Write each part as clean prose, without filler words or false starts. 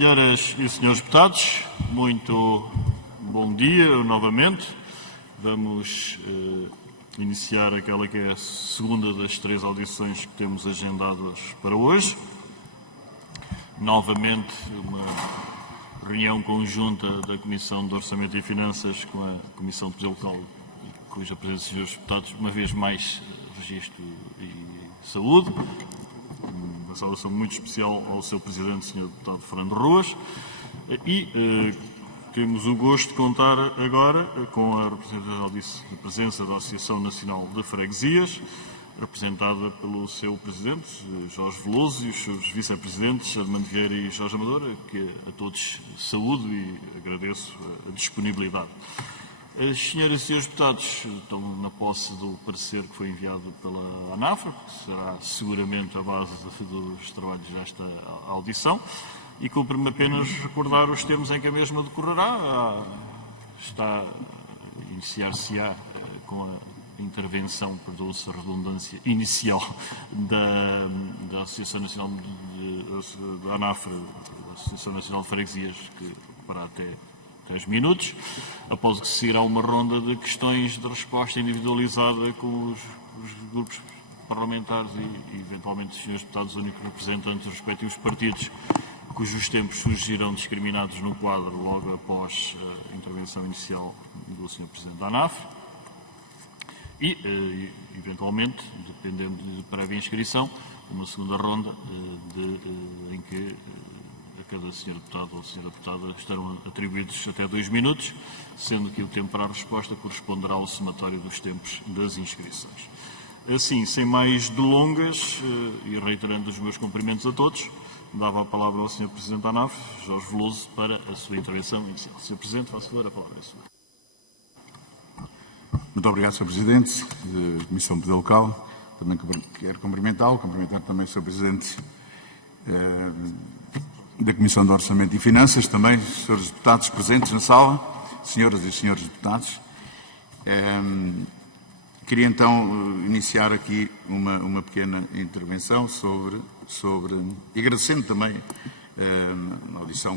Senhoras e senhores deputados, muito bom dia novamente. Vamos iniciar aquela que é a segunda das três audições que temos agendadas para hoje. Novamente, uma reunião conjunta da Comissão de Orçamento e Finanças com a Comissão de Poder Local, cuja presença, senhores deputados, uma vez mais, Registro e Saúde. Uma saudação muito especial ao seu Presidente, Sr. Deputado Fernando Ruas. E temos o gosto de contar agora com a presença da Associação Nacional de Freguesias, representada pelo seu Presidente, Jorge Veloso, e os seus Vice-Presidentes, Armando Vieira e Jorge Amador, que a todos saúdo e agradeço a disponibilidade. As senhoras e senhores deputados estão na posse do parecer que foi enviado pela ANAF, que será seguramente a base dos trabalhos desta audição, e cumpre-me apenas recordar os termos em que a mesma decorrerá. Está a iniciar-se-á com a intervenção, perdoa-se a redundância, inicial da Associação Nacional da ANAF, da Associação Nacional de Freguesias, que ocupará até 10 minutos, após que seguirá uma ronda de questões de resposta individualizada com os grupos parlamentares e eventualmente, os senhores deputados únicos representantes dos respectivos partidos, cujos tempos surgirão discriminados no quadro logo após a intervenção inicial do Sr. Presidente da ANAF. E, eventualmente, dependendo de prévia inscrição, uma segunda ronda em que a cada senhor deputado ou senhora deputada estarão atribuídos até 2 minutos, sendo que o tempo para a resposta corresponderá ao somatório dos tempos das inscrições. Assim, sem mais delongas e reiterando os meus cumprimentos a todos, dava a palavra ao Sr. Presidente da ANAF, Jorge Veloso, para a sua intervenção inicial. Sr. Presidente, faço favor, a palavra é sua. Muito obrigado, Sr. Presidente da Comissão de Poder Local. Também quero cumprimentar também o Sr. Presidente da Comissão de Orçamento e Finanças, também os senhores deputados presentes na sala, senhoras e senhores deputados. Queria então iniciar aqui uma pequena intervenção e agradecendo também a audição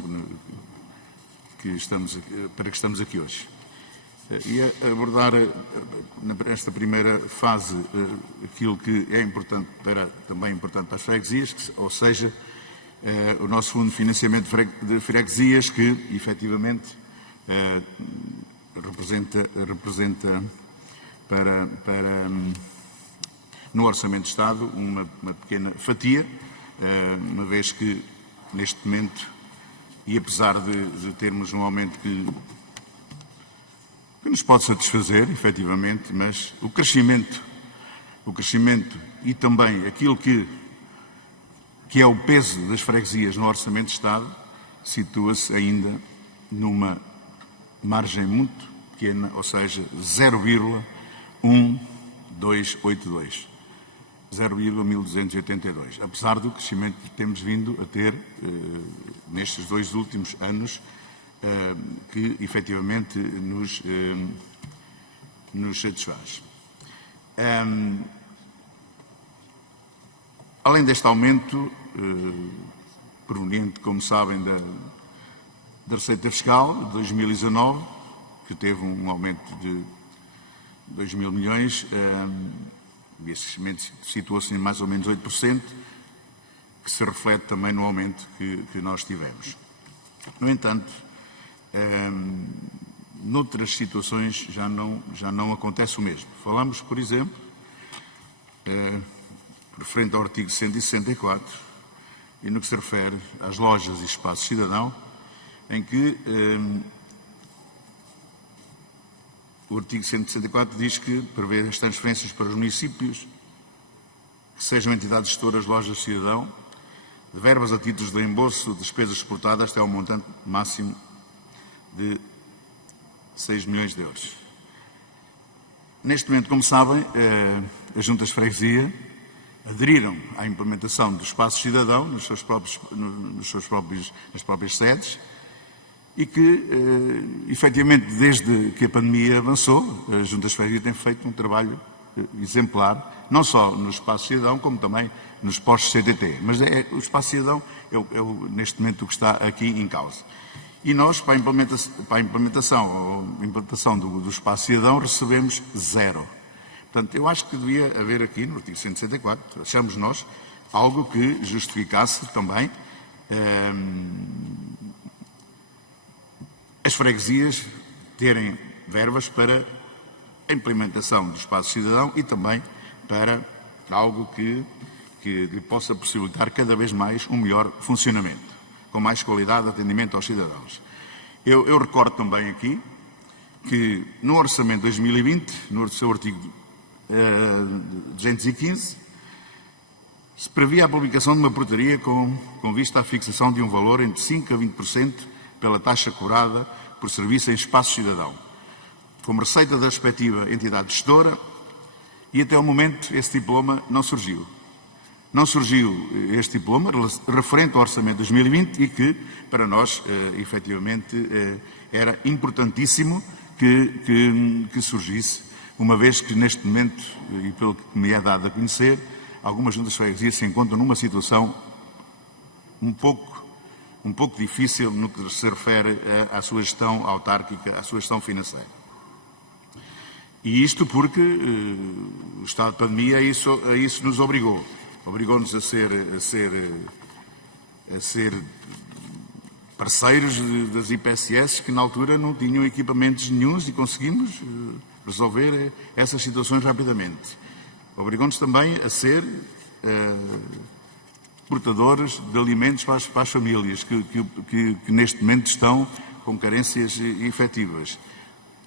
para que estamos aqui hoje. E abordar nesta primeira fase aquilo que é importante também importante para as freguesias, ou seja, o nosso Fundo de Financiamento de Freguesias, que efetivamente representa no Orçamento de Estado uma pequena fatia, uma vez que neste momento, e apesar de termos um aumento que nos pode satisfazer, efetivamente, mas o crescimento e também aquilo que é o peso das freguesias no Orçamento de Estado, situa-se ainda numa margem muito pequena, ou seja, 0,1282. 0,1282. Apesar do crescimento que temos vindo a ter nestes 2 últimos anos, que efetivamente nos satisfaz. Além deste aumento, proveniente, como sabem, da receita fiscal de 2019, que teve um aumento de 2 mil milhões, e esse crescimento situou-se em mais ou menos 8%, que se reflete também no aumento que nós tivemos. No entanto, noutras situações já não acontece o mesmo. Falamos, por exemplo, referente ao artigo 164, e no que se refere às lojas e espaços cidadão, em que o artigo 164 diz que prevê as transferências para os municípios que sejam entidades gestoras de lojas de cidadão, de verbas a títulos de reembolso de despesas suportadas até ao montante máximo de 6 milhões de euros. Neste momento, como sabem, as juntas de freguesia aderiram à implementação do espaço cidadão nas próprias sedes e que, efetivamente, desde que a pandemia avançou, as juntas de freguesia têm feito um trabalho exemplar, não só no Espaço Cidadão, como também nos postos CTT. Mas o Espaço Cidadão é neste momento o que está aqui em causa. E nós, para a implantação do Espaço Cidadão, recebemos 0. Portanto, eu acho que devia haver aqui, no artigo 164, achamos nós, algo que justificasse também as freguesias terem verbas para a implementação do Espaço Cidadão e também para algo que lhe possa possibilitar cada vez mais um melhor funcionamento, com mais qualidade de atendimento aos cidadãos. Eu recordo também aqui que no Orçamento de 2020, no seu artigo 215, se previa a publicação de uma portaria com vista à fixação de um valor entre 5% a 20% pela taxa cobrada por serviço em Espaço Cidadão, como receita da respectiva entidade gestora, e até o momento esse diploma não surgiu. Não surgiu este diploma referente ao Orçamento de 2020 e que, para nós, efetivamente, era importantíssimo que surgisse, uma vez que, neste momento, e pelo que me é dado a conhecer, algumas juntas de freguesia se encontram numa situação um pouco difícil no que se refere à sua gestão autárquica, à sua gestão financeira. E isto porque o estado de pandemia a isso nos obrigou. Obrigou-nos a ser parceiros das IPSS que na altura não tinham equipamentos nenhuns e conseguimos resolver essas situações rapidamente. Obrigou-nos também a ser portadores de alimentos para as famílias que neste momento estão com carências efetivas.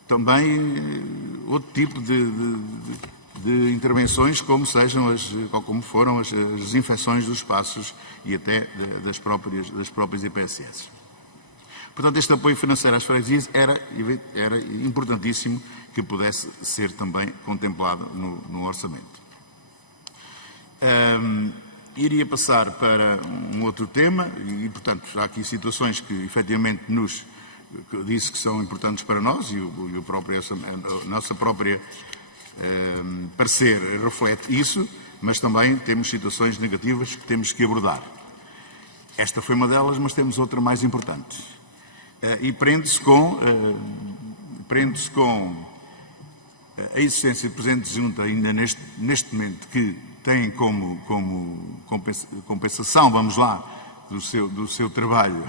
Também outro tipo de intervenções, como foram as desinfecções dos espaços e até das próprias IPSS. Portanto, este apoio financeiro às freguesias era importantíssimo que pudesse ser também contemplado no orçamento. Iria passar para um outro tema e, portanto, há aqui situações que efetivamente disse que são importantes para nós e a nossa própria parecer reflete isso, mas também temos situações negativas que temos que abordar. Esta foi uma delas, mas temos outra mais importante. E prende-se com a existência de Presidente de Junta ainda neste momento que tem como compensação, vamos lá, do seu trabalho,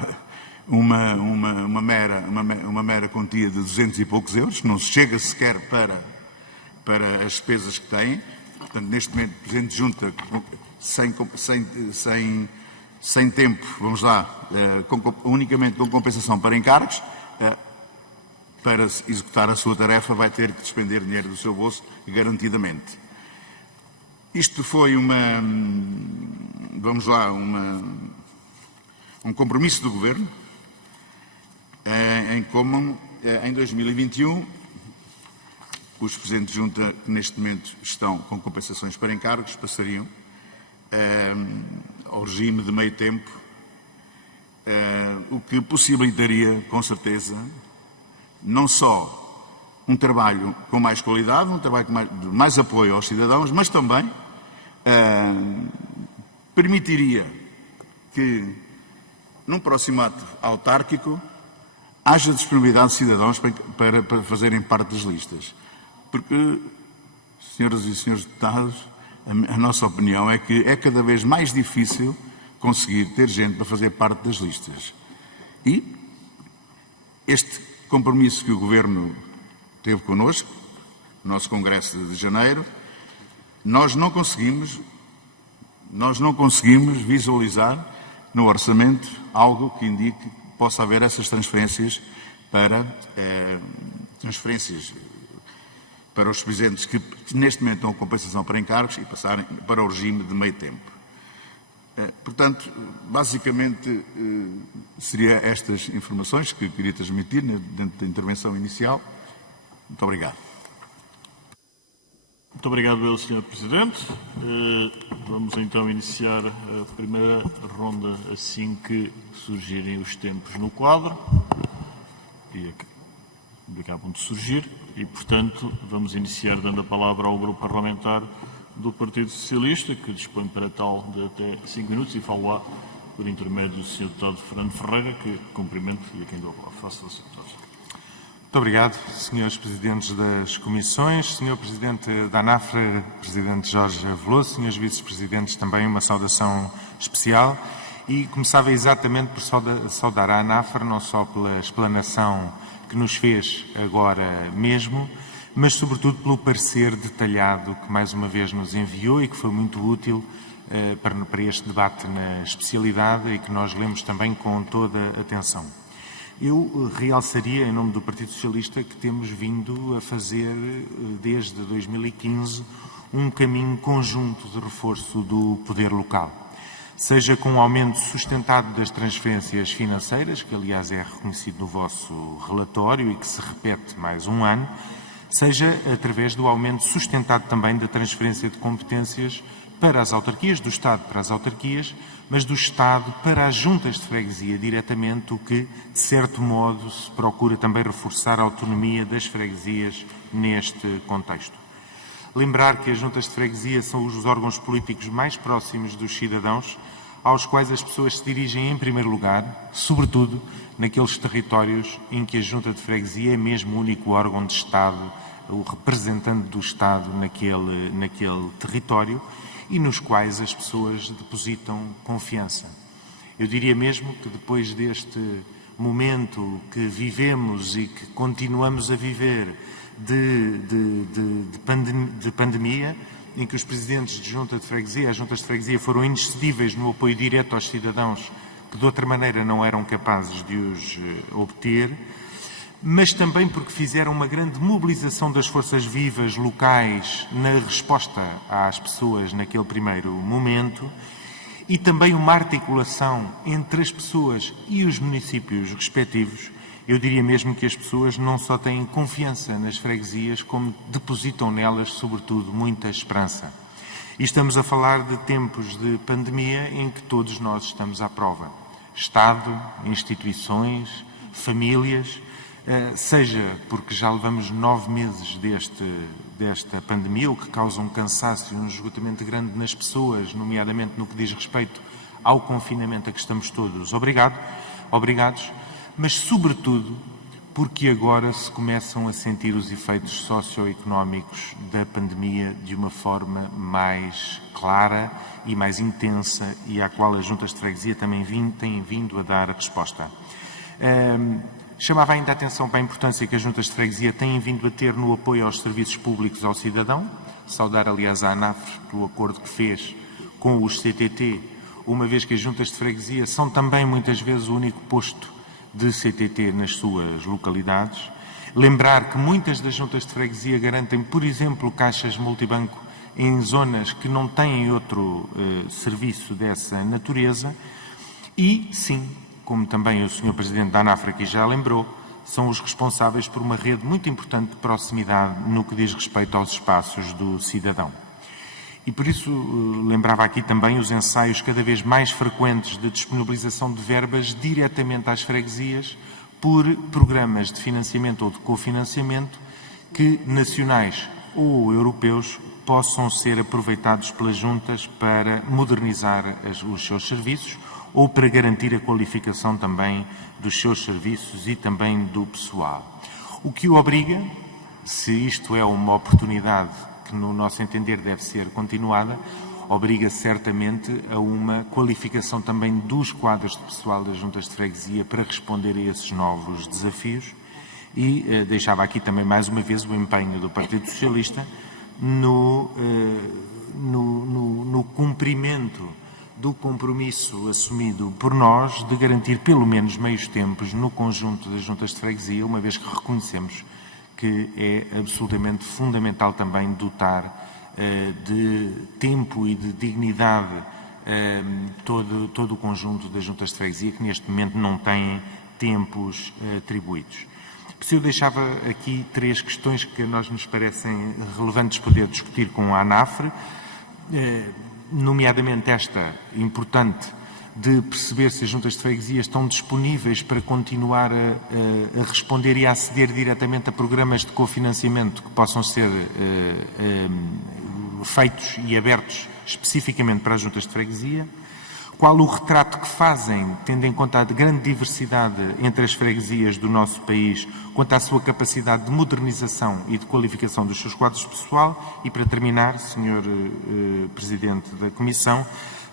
uma mera quantia de 200 e poucos euros, que não se chega sequer para as despesas que tem. Portanto, neste momento, o Presidente de Junta, sem tempo, vamos lá, unicamente com compensação para encargos, para executar a sua tarefa vai ter que despender dinheiro do seu bolso, garantidamente. Isto foi um compromisso do Governo, em como, em 2021, os Presidentes de Junta, que neste momento estão com compensações para encargos, passariam ao regime de meio tempo, o que possibilitaria, com certeza, não só um trabalho com mais qualidade, um trabalho de mais apoio aos cidadãos, mas também permitiria que, num próximo ato autárquico, haja disponibilidade de cidadãos para fazerem parte das listas. Porque, senhoras e senhores deputados, a nossa opinião é que é cada vez mais difícil conseguir ter gente para fazer parte das listas. E este compromisso que o Governo teve connosco, no nosso Congresso de Janeiro, nós não conseguimos visualizar no orçamento algo que indique que possa haver essas transferências para os presidentes que neste momento dão compensação para encargos e passarem para o regime de meio tempo. Portanto, basicamente, seria estas informações que queria transmitir dentro da intervenção inicial. Muito obrigado. Muito obrigado, Sr. Presidente. Vamos então iniciar a primeira ronda assim que surgirem os tempos no quadro. acabam de surgir e, portanto, vamos iniciar dando a palavra ao grupo parlamentar do Partido Socialista, que dispõe para tal de até 5 minutos e fala por intermédio do Sr. Deputado Fernando Ferreira, que cumprimento e a quem dou a palavra. Faça o Sr. Deputado. Muito obrigado, Srs. Presidentes das Comissões, Sr. Presidente da ANAFRA, Presidente Jorge Veloso, Srs. Vice-Presidentes, também uma saudação especial. E começava exatamente por saudar a ANAFRA, não só pela explanação que nos fez agora mesmo, mas sobretudo pelo parecer detalhado que mais uma vez nos enviou e que foi muito útil para este debate na especialidade e que nós lemos também com toda a atenção. Eu realçaria, em nome do Partido Socialista, que temos vindo a fazer, desde 2015, um caminho conjunto de reforço do poder local. Seja com um aumento sustentado das transferências financeiras, que aliás é reconhecido no vosso relatório e que se repete mais um ano, seja através do aumento sustentado também da transferência de competências para as autarquias, do Estado para as autarquias, mas do Estado para as juntas de freguesia diretamente, o que, de certo modo, se procura também reforçar a autonomia das freguesias neste contexto. Lembrar que as juntas de freguesia são os órgãos políticos mais próximos dos cidadãos, aos quais as pessoas se dirigem em primeiro lugar, sobretudo naqueles territórios em que a junta de freguesia é mesmo o único órgão de Estado, o representante do Estado naquele território, e nos quais as pessoas depositam confiança. Eu diria mesmo que depois deste momento que vivemos e que continuamos a viver de pandemia, em que os presidentes de junta de freguesia, as juntas de freguesia foram inexcedíveis no apoio direto aos cidadãos que de outra maneira não eram capazes de os obter, mas também porque fizeram uma grande mobilização das forças vivas locais na resposta às pessoas naquele primeiro momento e também uma articulação entre as pessoas e os municípios respectivos. Eu diria mesmo que as pessoas não só têm confiança nas freguesias, como depositam nelas, sobretudo, muita esperança. E estamos a falar de tempos de pandemia em que todos nós estamos à prova. Estado, instituições, famílias, seja porque já levamos 9 meses desta pandemia, o que causa um cansaço e um esgotamento grande nas pessoas, nomeadamente no que diz respeito ao confinamento a que estamos todos obrigados, mas sobretudo porque agora se começam a sentir os efeitos socioeconómicos da pandemia de uma forma mais clara e mais intensa e à qual as juntas de freguesia também têm vindo a dar resposta. Chamava ainda a atenção para a importância que as juntas de freguesia têm vindo a ter no apoio aos serviços públicos ao cidadão. Saudar, aliás, a ANAFRA pelo acordo que fez com os CTT, uma vez que as juntas de freguesia são também muitas vezes o único posto de CTT nas suas localidades. Lembrar que muitas das juntas de freguesia garantem, por exemplo, caixas multibanco em zonas que não têm outro serviço dessa natureza e, sim, como também o Sr. Presidente da ANAFRA aqui já lembrou, são os responsáveis por uma rede muito importante de proximidade no que diz respeito aos espaços do cidadão. E por isso lembrava aqui também os ensaios cada vez mais frequentes de disponibilização de verbas diretamente às freguesias por programas de financiamento ou de cofinanciamento que, nacionais ou europeus, possam ser aproveitados pelas juntas para modernizar os seus serviços ou para garantir a qualificação também dos seus serviços e também do pessoal. O que o obriga, se isto é uma oportunidade que no nosso entender deve ser continuada, obriga certamente a uma qualificação também dos quadros de pessoal das juntas de freguesia para responder a esses novos desafios e deixava aqui também mais uma vez o empenho do Partido Socialista no cumprimento do compromisso assumido por nós de garantir pelo menos meios tempos no conjunto das juntas de freguesia, uma vez que reconhecemos que é absolutamente fundamental também dotar de tempo e de dignidade todo o conjunto das juntas de freguesia que neste momento não têm tempos atribuídos. Se eu deixava aqui 3 questões que a nós nos parecem relevantes poder discutir com a ANAFRA, nomeadamente esta importante de perceber se as juntas de freguesia estão disponíveis para continuar a responder e a aceder diretamente a programas de cofinanciamento que possam ser feitos e abertos especificamente para as juntas de freguesia. Qual o retrato que fazem, tendo em conta a grande diversidade entre as freguesias do nosso país, quanto à sua capacidade de modernização e de qualificação dos seus quadros de pessoal? E, para terminar, Sr. Presidente da Comissão,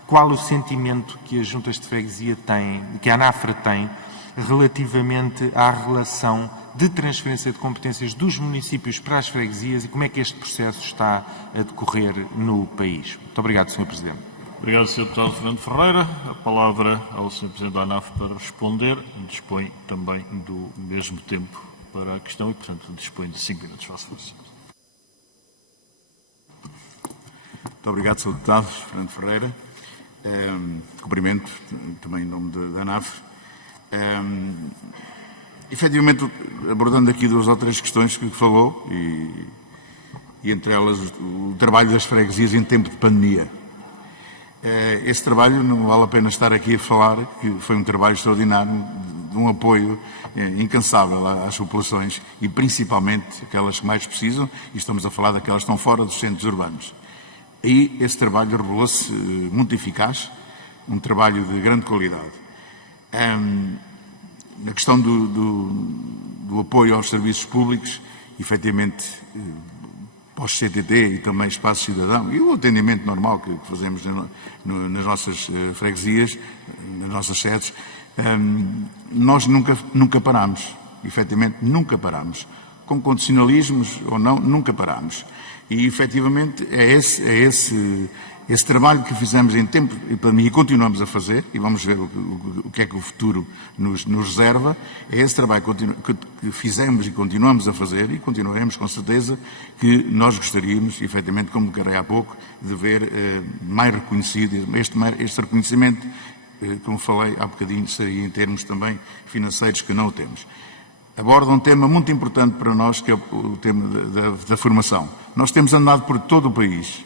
qual o sentimento que as juntas de freguesia têm, que a ANAFRA tem, relativamente à relação de transferência de competências dos municípios para as freguesias e como é que este processo está a decorrer no país? Muito obrigado, Sr. Presidente. Obrigado, Sr. Deputado Fernando Ferreira. A palavra ao Sr. Presidente da ANAF para responder. Dispõe também do mesmo tempo para a questão e, portanto, dispõe de 5 minutos. Faço força. Muito obrigado, Sr. Deputado Fernando Ferreira. Cumprimento também em nome da ANAF. Efetivamente, abordando aqui 2 ou 3 questões que falou, e entre elas o trabalho das freguesias em tempo de pandemia. Esse trabalho, não vale a pena estar aqui a falar, que foi um trabalho extraordinário, de um apoio incansável às populações e principalmente aquelas que mais precisam, e estamos a falar daquelas que estão fora dos centros urbanos. Aí esse trabalho revelou-se muito eficaz, um trabalho de grande qualidade. Na questão do apoio aos serviços públicos, efetivamente, pós-CTT e também Espaço Cidadão, e o atendimento normal que fazemos nas nossas freguesias, nas nossas sedes, nós nunca paramos, efetivamente nunca paramos. Com condicionalismos ou não, nunca paramos. E efetivamente é esse trabalho que fizemos em tempo de pandemia e continuamos a fazer, e vamos ver o que é que o futuro nos reserva, é esse trabalho que fizemos e continuamos a fazer, e continuaremos com certeza, que nós gostaríamos, efetivamente, como declarei há pouco, de ver mais reconhecido. Este reconhecimento, como falei há bocadinho, seria em termos também financeiros, que não o temos. Aborda um tema muito importante para nós, que é o tema da formação. Nós temos andado por todo o país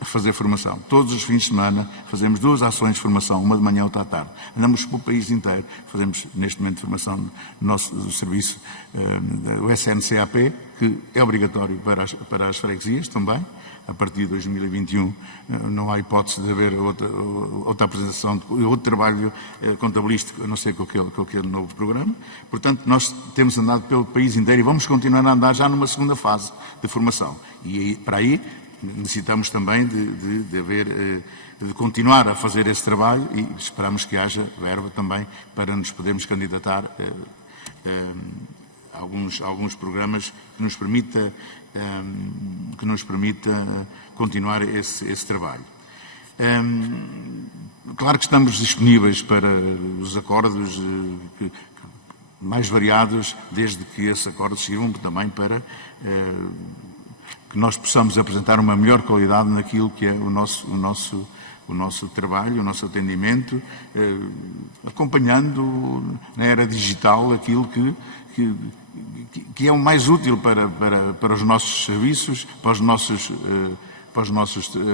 a fazer formação. Todos os fins de semana fazemos 2 ações de formação, uma de manhã e outra à tarde. Andamos pelo país inteiro. Fazemos, neste momento, formação do serviço do SNCAP, que é obrigatório para as freguesias também. A partir de 2021 não há hipótese de haver outra apresentação, outro trabalho contabilístico, a não ser com aquele novo programa. Portanto, nós temos andado pelo país inteiro e vamos continuar a andar já numa segunda fase de formação. E para aí necessitamos também de continuar a fazer esse trabalho e esperamos que haja verba também para nos podermos candidatar a alguns programas que nos permita continuar esse trabalho. Claro que estamos disponíveis para os acordos mais variados, desde que esses acordos sirvam também para que nós possamos apresentar uma melhor qualidade naquilo que é o nosso trabalho, o nosso atendimento, acompanhando na era digital aquilo que é o mais útil para os nossos serviços, para os nossos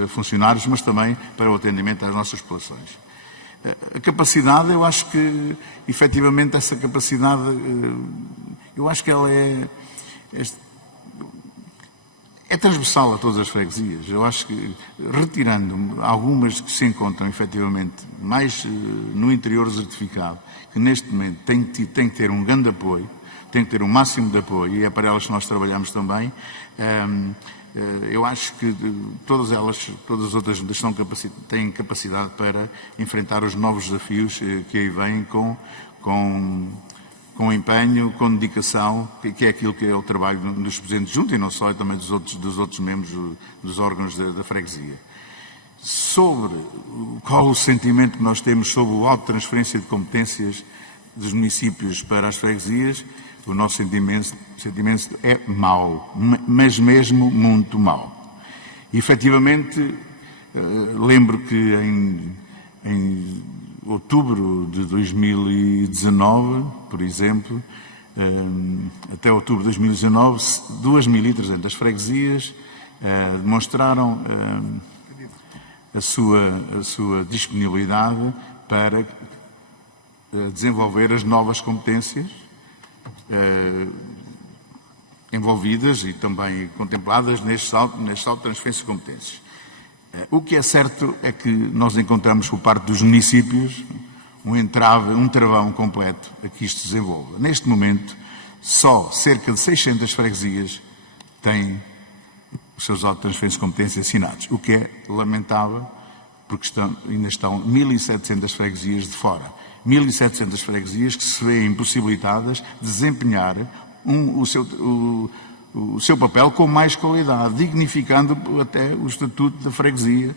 funcionários, mas também para o atendimento às nossas populações. A capacidade, eu acho que, efetivamente, essa capacidade, eu acho que ela é transversal a todas as freguesias. Eu acho que, retirando algumas que se encontram, efetivamente, mais no interior desertificado, que neste momento tem que ter um grande apoio, tem que ter um máximo de apoio, e é para elas que nós trabalhamos também. Eu acho que todas as outras juntas têm capacidade para enfrentar os novos desafios que aí vêm com empenho, com dedicação, que é aquilo que é o trabalho dos presidentes de junta e não só, e também dos outros membros dos órgãos da freguesia. Sobre qual o sentimento que nós temos sobre a autotransferência de competências dos municípios para as freguesias, o nosso sentimento é mau, mas mesmo muito mau. E, efetivamente, lembro que em outubro de 2019, por exemplo, até outubro de 2019, 2.300 freguesias demonstraram a sua disponibilidade para desenvolver as novas competências envolvidas e também contempladas neste salto de transferência de competências. O que é certo é que nós encontramos por parte dos municípios um entrave, um travão completo a que isto se desenvolva. Neste momento, só cerca de 600 freguesias têm os seus autos de transferência de competências assinados, o que é lamentável, porque ainda estão 1.700 freguesias de fora. 1.700 freguesias que se veem impossibilitadas de desempenhar o seu papel com mais qualidade, dignificando até o estatuto da freguesia,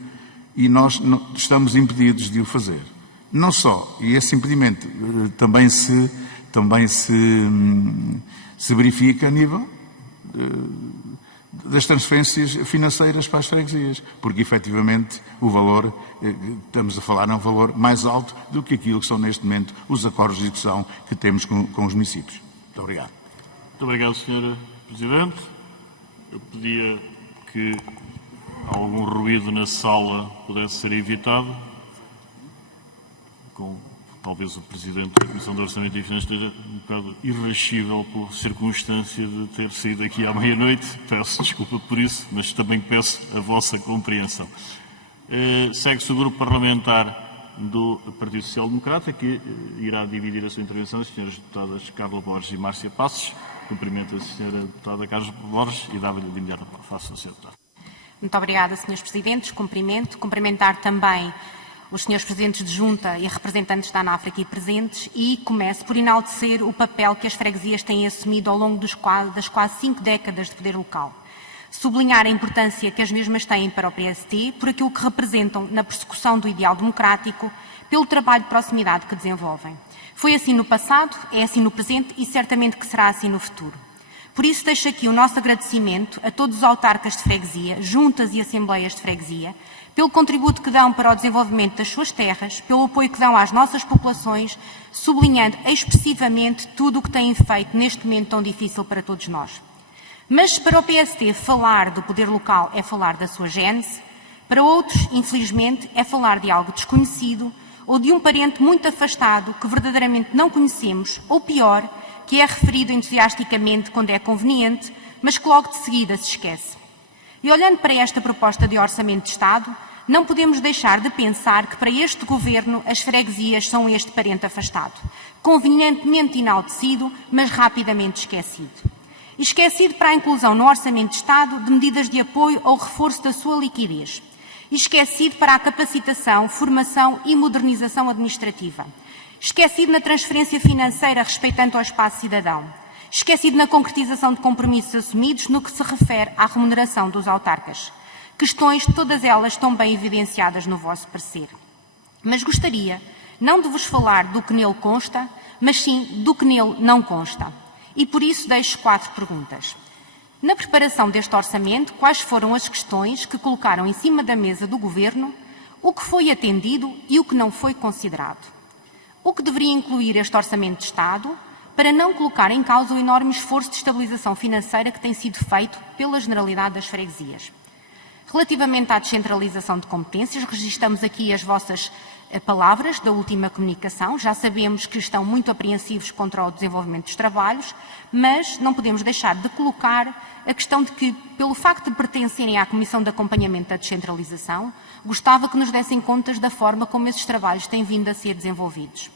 e nós estamos impedidos de o fazer. Não só, e esse impedimento também se verifica a nível das transferências financeiras para as freguesias, porque efetivamente o valor, estamos a falar, é um valor mais alto do que aquilo que são neste momento os acordos de execução que temos com os municípios. Muito obrigado. Muito obrigado, Sr. Presidente. Eu pedia que algum ruído na sala pudesse ser evitado. Talvez o Presidente da Comissão de Orçamento e Finanças esteja um bocado irascível por circunstância de ter saído aqui à meia-noite. Peço desculpa por isso, mas também peço a vossa compreensão. Segue-se o grupo parlamentar do Partido Social Democrata, que irá dividir a sua intervenção, as senhoras deputadas Carla Borges e Márcia Passos. Cumprimento a senhora deputada Carla Borges e dava-lhe de imediato a face ao senhor deputado. Muito obrigada, senhores Presidentes. Cumprimentar também os senhores Presidentes de Junta e representantes da ANAFRA aqui presentes e começo por enaltecer o papel que as freguesias têm assumido ao longo das quase 5 décadas de poder local. Sublinhar a importância que as mesmas têm para o PST, por aquilo que representam na persecução do ideal democrático, pelo trabalho de proximidade que desenvolvem. Foi assim no passado, é assim no presente e certamente que será assim no futuro. Por isso deixo aqui o nosso agradecimento a todos os autarcas de freguesia, juntas e assembleias de freguesia, pelo contributo que dão para o desenvolvimento das suas terras, pelo apoio que dão às nossas populações, sublinhando expressivamente tudo o que têm feito neste momento tão difícil para todos nós. Mas para o PST falar do poder local é falar da sua gênese, para outros, infelizmente, é falar de algo desconhecido ou de um parente muito afastado que verdadeiramente não conhecemos, ou pior, que é referido entusiasticamente quando é conveniente, mas que logo de seguida se esquece. E olhando para esta proposta de Orçamento de Estado, não podemos deixar de pensar que para este Governo as freguesias são este parente afastado, convenientemente enaltecido, mas rapidamente esquecido. E esquecido para a inclusão no Orçamento de Estado de medidas de apoio ou reforço da sua liquidez. E esquecido para a capacitação, formação e modernização administrativa. Esquecido na transferência financeira respeitando ao espaço cidadão. Esquecido na concretização de compromissos assumidos no que se refere à remuneração dos autarcas. Questões, todas elas estão bem evidenciadas no vosso parecer. Mas gostaria, não de vos falar do que nele consta, mas sim do que nele não consta. E por isso deixo 4 perguntas. Na preparação deste orçamento, quais foram as questões que colocaram em cima da mesa do Governo, o que foi atendido e o que não foi considerado? O que deveria incluir este Orçamento de Estado para não colocar em causa o enorme esforço de estabilização financeira que tem sido feito pela generalidade das freguesias? Relativamente à descentralização de competências, registramos aqui as vossas palavras da última comunicação. Já sabemos que estão muito apreensivos contra o desenvolvimento dos trabalhos, mas não podemos deixar de colocar a questão de que, pelo facto de pertencerem à Comissão de Acompanhamento da Descentralização, gostava que nos dessem contas da forma como esses trabalhos têm vindo a ser desenvolvidos.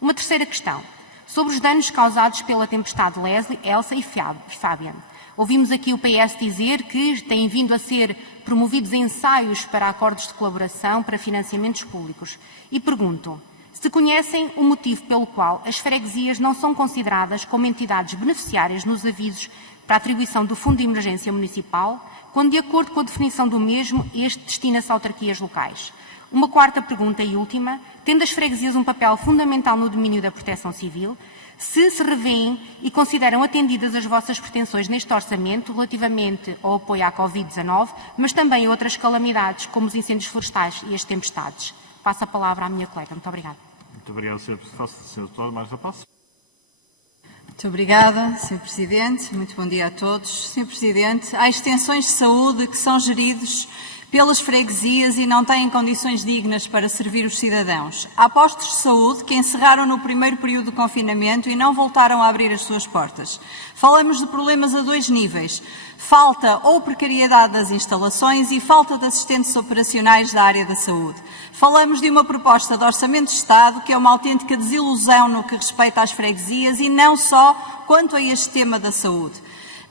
Uma terceira questão, sobre os danos causados pela tempestade Leslie, Elsa e Fabian. Ouvimos aqui o PS dizer que têm vindo a ser promovidos ensaios para acordos de colaboração para financiamentos públicos. E pergunto, se conhecem o motivo pelo qual as freguesias não são consideradas como entidades beneficiárias nos avisos para a atribuição do Fundo de Emergência Municipal, quando, de acordo com a definição do mesmo, este destina-se a autarquias locais. Uma quarta pergunta e última, tendo as freguesias um papel fundamental no domínio da proteção civil, se revêem e consideram atendidas as vossas pretensões neste orçamento relativamente ao apoio à Covid-19, mas também a outras calamidades, como os incêndios florestais e as tempestades. Passo a palavra à minha colega. Muito obrigada. Muito obrigado, Sr. Deputado. Márcia Passos. Muito obrigada, Sr. Presidente. Muito bom dia a todos. Sr. Presidente, há extensões de saúde que são geridos pelas freguesias e não têm condições dignas para servir os cidadãos. Há postos de saúde que encerraram no primeiro período de confinamento e não voltaram a abrir as suas portas. Falamos de problemas a dois níveis: falta ou precariedade das instalações e falta de assistentes operacionais da área da saúde. Falamos de uma proposta de Orçamento de Estado que é uma autêntica desilusão no que respeita às freguesias e não só quanto a este tema da saúde.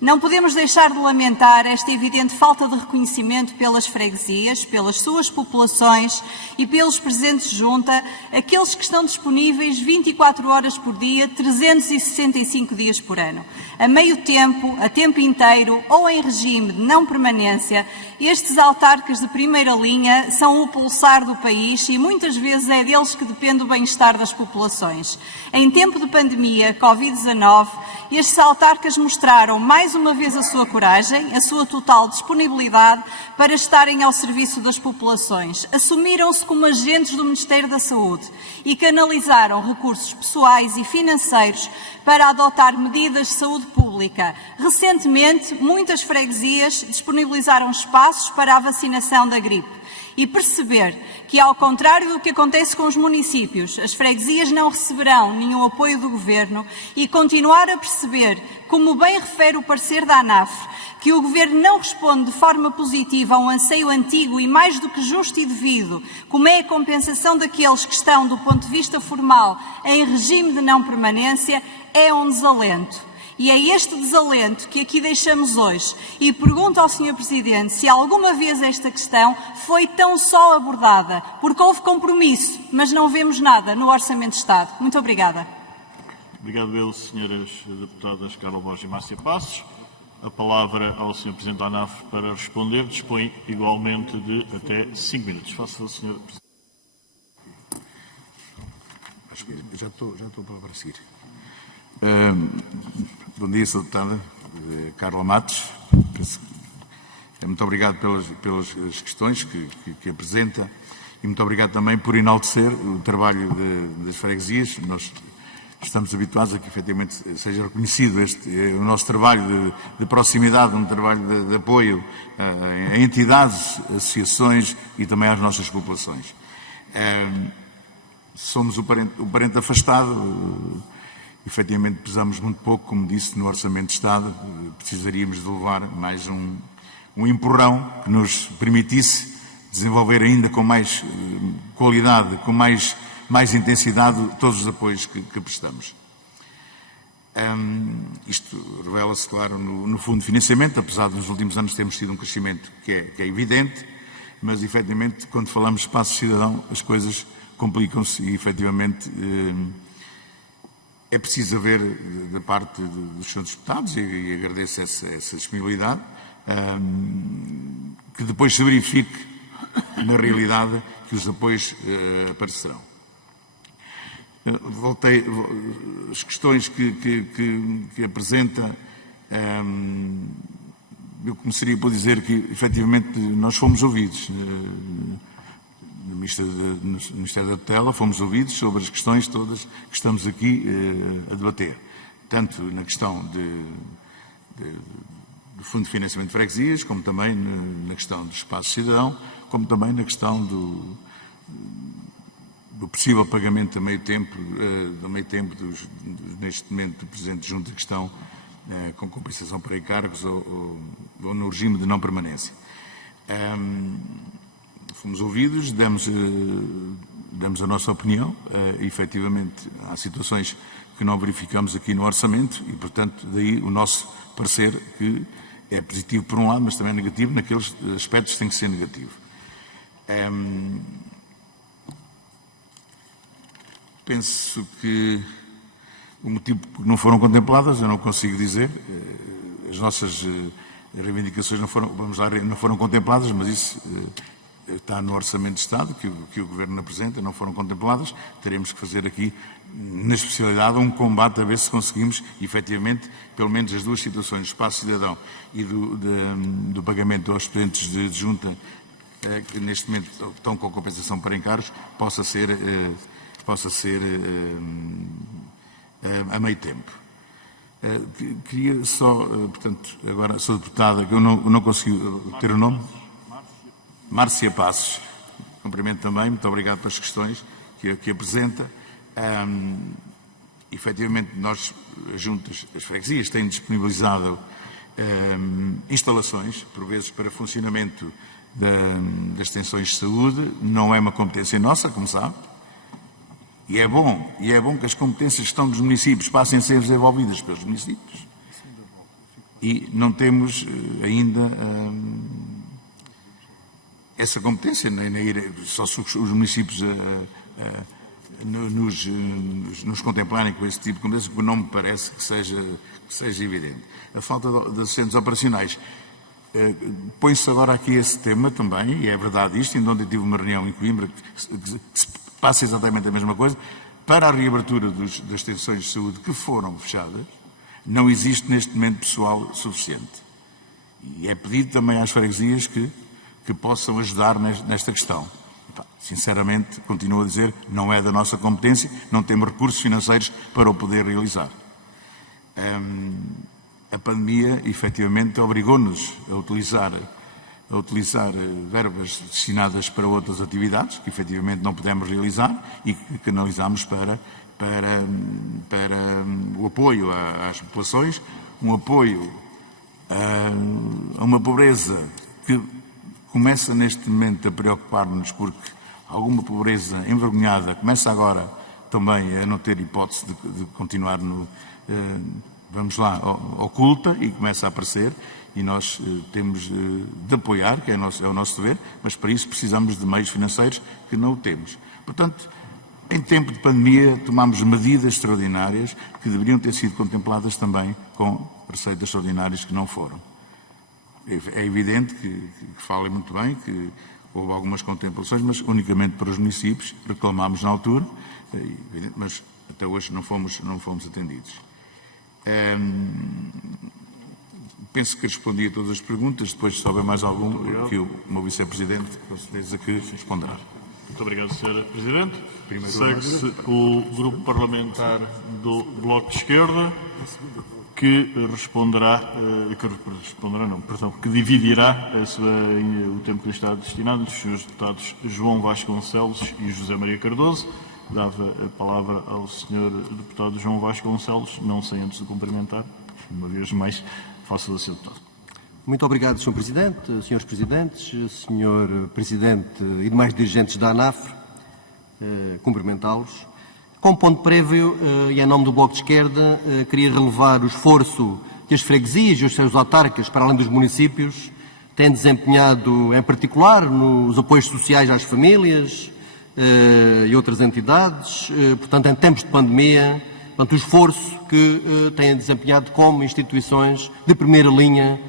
Não podemos deixar de lamentar esta evidente falta de reconhecimento pelas freguesias, pelas suas populações e pelos presidentes de junta, aqueles que estão disponíveis 24 horas por dia, 365 dias por ano. A meio tempo, a tempo inteiro ou em regime de não permanência, estes autarcas de primeira linha são o pulsar do país e muitas vezes é deles que depende o bem-estar das populações. Em tempo de pandemia, Covid-19, estes autarcas mostraram mais uma vez a sua coragem, a sua total disponibilidade para estarem ao serviço das populações. Assumiram-se como agentes do Ministério da Saúde e canalizaram recursos pessoais e financeiros para adotar medidas de saúde pública. Recentemente, muitas freguesias disponibilizaram espaços para a vacinação da gripe. E perceber que, ao contrário do que acontece com os municípios, as freguesias não receberão nenhum apoio do Governo e continuar a perceber, como bem refere o parecer da ANAFRE, que o Governo não responde de forma positiva a um anseio antigo e mais do que justo e devido, como é a compensação daqueles que estão, do ponto de vista formal, em regime de não permanência, é um desalento. E é este desalento que aqui deixamos hoje. E pergunto ao Sr. Presidente se alguma vez esta questão foi tão só abordada, porque houve compromisso, mas não vemos nada no Orçamento de Estado. Muito obrigada. Obrigado eu, senhoras deputadas Carla Borges e Márcia Passos. A palavra ao Sr. Presidente da ANAFRE para responder. Dispõe igualmente de até 5 minutos. Faça o Sr. Presidente. Acho que já estou para seguir. Bom dia, Sra. Deputada Carla Matos. Muito obrigado pelas questões que apresenta e muito obrigado também por enaltecer o trabalho das freguesias. Nós estamos habituados a que efetivamente seja reconhecido o nosso trabalho de proximidade, um trabalho de apoio a entidades, associações e também às nossas populações. Somos o parente afastado. Efetivamente pesamos muito pouco, como disse, no Orçamento de Estado. Precisaríamos de levar mais um empurrão que nos permitisse desenvolver ainda com mais qualidade, com mais intensidade, todos os apoios que prestamos. Isto revela-se, claro, no fundo de financiamento, apesar de nos últimos anos termos tido um crescimento que é evidente, mas efetivamente, quando falamos de espaço cidadão, as coisas complicam-se e efetivamente é preciso haver, da parte dos senhores deputados, e agradeço essa disponibilidade, que depois se verifique, na realidade, que os apoios aparecerão. Voltei, as questões que apresenta, eu começaria por dizer que, efetivamente, nós fomos ouvidos. No Ministério da Tutela, fomos ouvidos sobre as questões todas que estamos aqui a debater, tanto na questão do Fundo de Financiamento de Freguesias, como também na questão do espaço cidadão, como também na questão do possível pagamento a meio tempo, neste momento, do Presidente de Junta, que estão com compensação para encargos ou no regime de não permanência. Fomos ouvidos, demos a nossa opinião. Efetivamente, há situações que não verificamos aqui no orçamento e, portanto, daí o nosso parecer que é positivo por um lado, mas também negativo naqueles aspectos que tem que ser negativo. Penso que o motivo por que não foram contempladas, eu não consigo dizer. As nossas reivindicações não foram contempladas, mas isso está no Orçamento de Estado, que o Governo apresenta, não foram contempladas. Teremos que fazer aqui, na especialidade, um combate a ver se conseguimos, efetivamente, pelo menos as duas situações, do espaço cidadão e do pagamento aos presidentes de junta, que neste momento estão com compensação para encargos, possa ser a meio tempo. Queria só, portanto, agora sou deputada, que eu não consegui ter o nome. Márcia Passos, cumprimento também, muito obrigado pelas questões que apresenta. Efetivamente, nós, as juntas, as freguesias, têm disponibilizado instalações, por vezes para funcionamento das extensões de saúde. Não é uma competência nossa, como sabe, e é bom que as competências que estão nos municípios passem a ser desenvolvidas pelos municípios. E não temos ainda essa competência, só se os municípios nos contemplarem com esse tipo de competência, que não me parece que seja evidente. A falta de assistentes operacionais. Põe-se agora aqui esse tema também, e é verdade isto, ainda ontem tive uma reunião em Coimbra que se passa exatamente a mesma coisa. Para a reabertura das extensões de saúde que foram fechadas, não existe neste momento pessoal suficiente. E é pedido também às freguesias que possam ajudar nesta questão. Sinceramente, continuo a dizer, não é da nossa competência, não temos recursos financeiros para o poder realizar. A pandemia, efetivamente, obrigou-nos a utilizar verbas destinadas para outras atividades, que efetivamente não pudemos realizar e que canalizamos para o apoio às populações, um apoio a uma pobreza que começa neste momento a preocupar-nos, porque alguma pobreza envergonhada começa agora também a não ter hipótese de continuar oculta, e começa a aparecer, e nós temos de apoiar, que é o nosso dever, mas para isso precisamos de meios financeiros que não o temos. Portanto, em tempo de pandemia, tomamos medidas extraordinárias que deveriam ter sido contempladas também com receitas extraordinárias que não foram. É evidente que falem muito bem, que houve algumas contemplações, mas unicamente para os municípios, reclamámos na altura, mas até hoje não fomos atendidos. Penso que respondi a todas as perguntas. Depois, se houver mais algum, que o meu vice-presidente, com certeza que responderá. Muito obrigado, Sr. Presidente. Segue-se o grupo parlamentar do Bloco de Esquerda, que dividirá o tempo que lhe está destinado entre os Srs. Deputados João Vasconcelos e José Maria Cardoso. Dava a palavra ao Sr. Deputado João Vasconcelos, não sem antes de cumprimentar, uma vez mais, faça o seu deputado. Muito obrigado, Sr. Presidente, Srs. Presidentes, Sr. Presidente e demais dirigentes da ANAFRE, cumprimentá-los. Como ponto prévio, e em nome do Bloco de Esquerda, queria relevar o esforço que as freguesias e os seus autarcas, para além dos municípios, têm desempenhado, em particular, nos apoios sociais às famílias e outras entidades, portanto, em tempos de pandemia, portanto, o esforço que têm desempenhado como instituições de primeira linha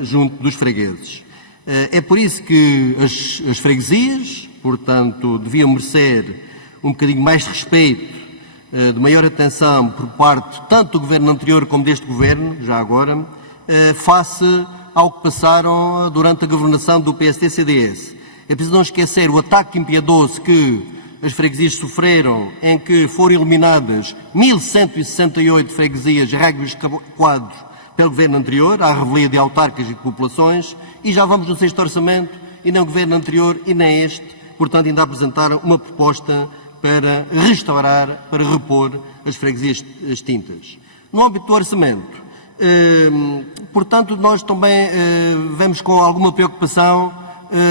junto dos fregueses. É por isso que as freguesias, portanto, deviam merecer um bocadinho mais de respeito, de maior atenção por parte tanto do governo anterior como deste governo, já agora, face ao que passaram durante a governação do PSD-CDS. É preciso não esquecer o ataque impiedoso que as freguesias sofreram, em que foram eliminadas 1.168 freguesias réguas quadros pelo governo anterior, à revelia de autarcas e de populações, e já vamos no sexto orçamento, e nem o governo anterior e nem este, portanto, ainda apresentaram uma proposta para restaurar, para repor as freguesias extintas. No âmbito do orçamento, portanto, nós também vemos com alguma preocupação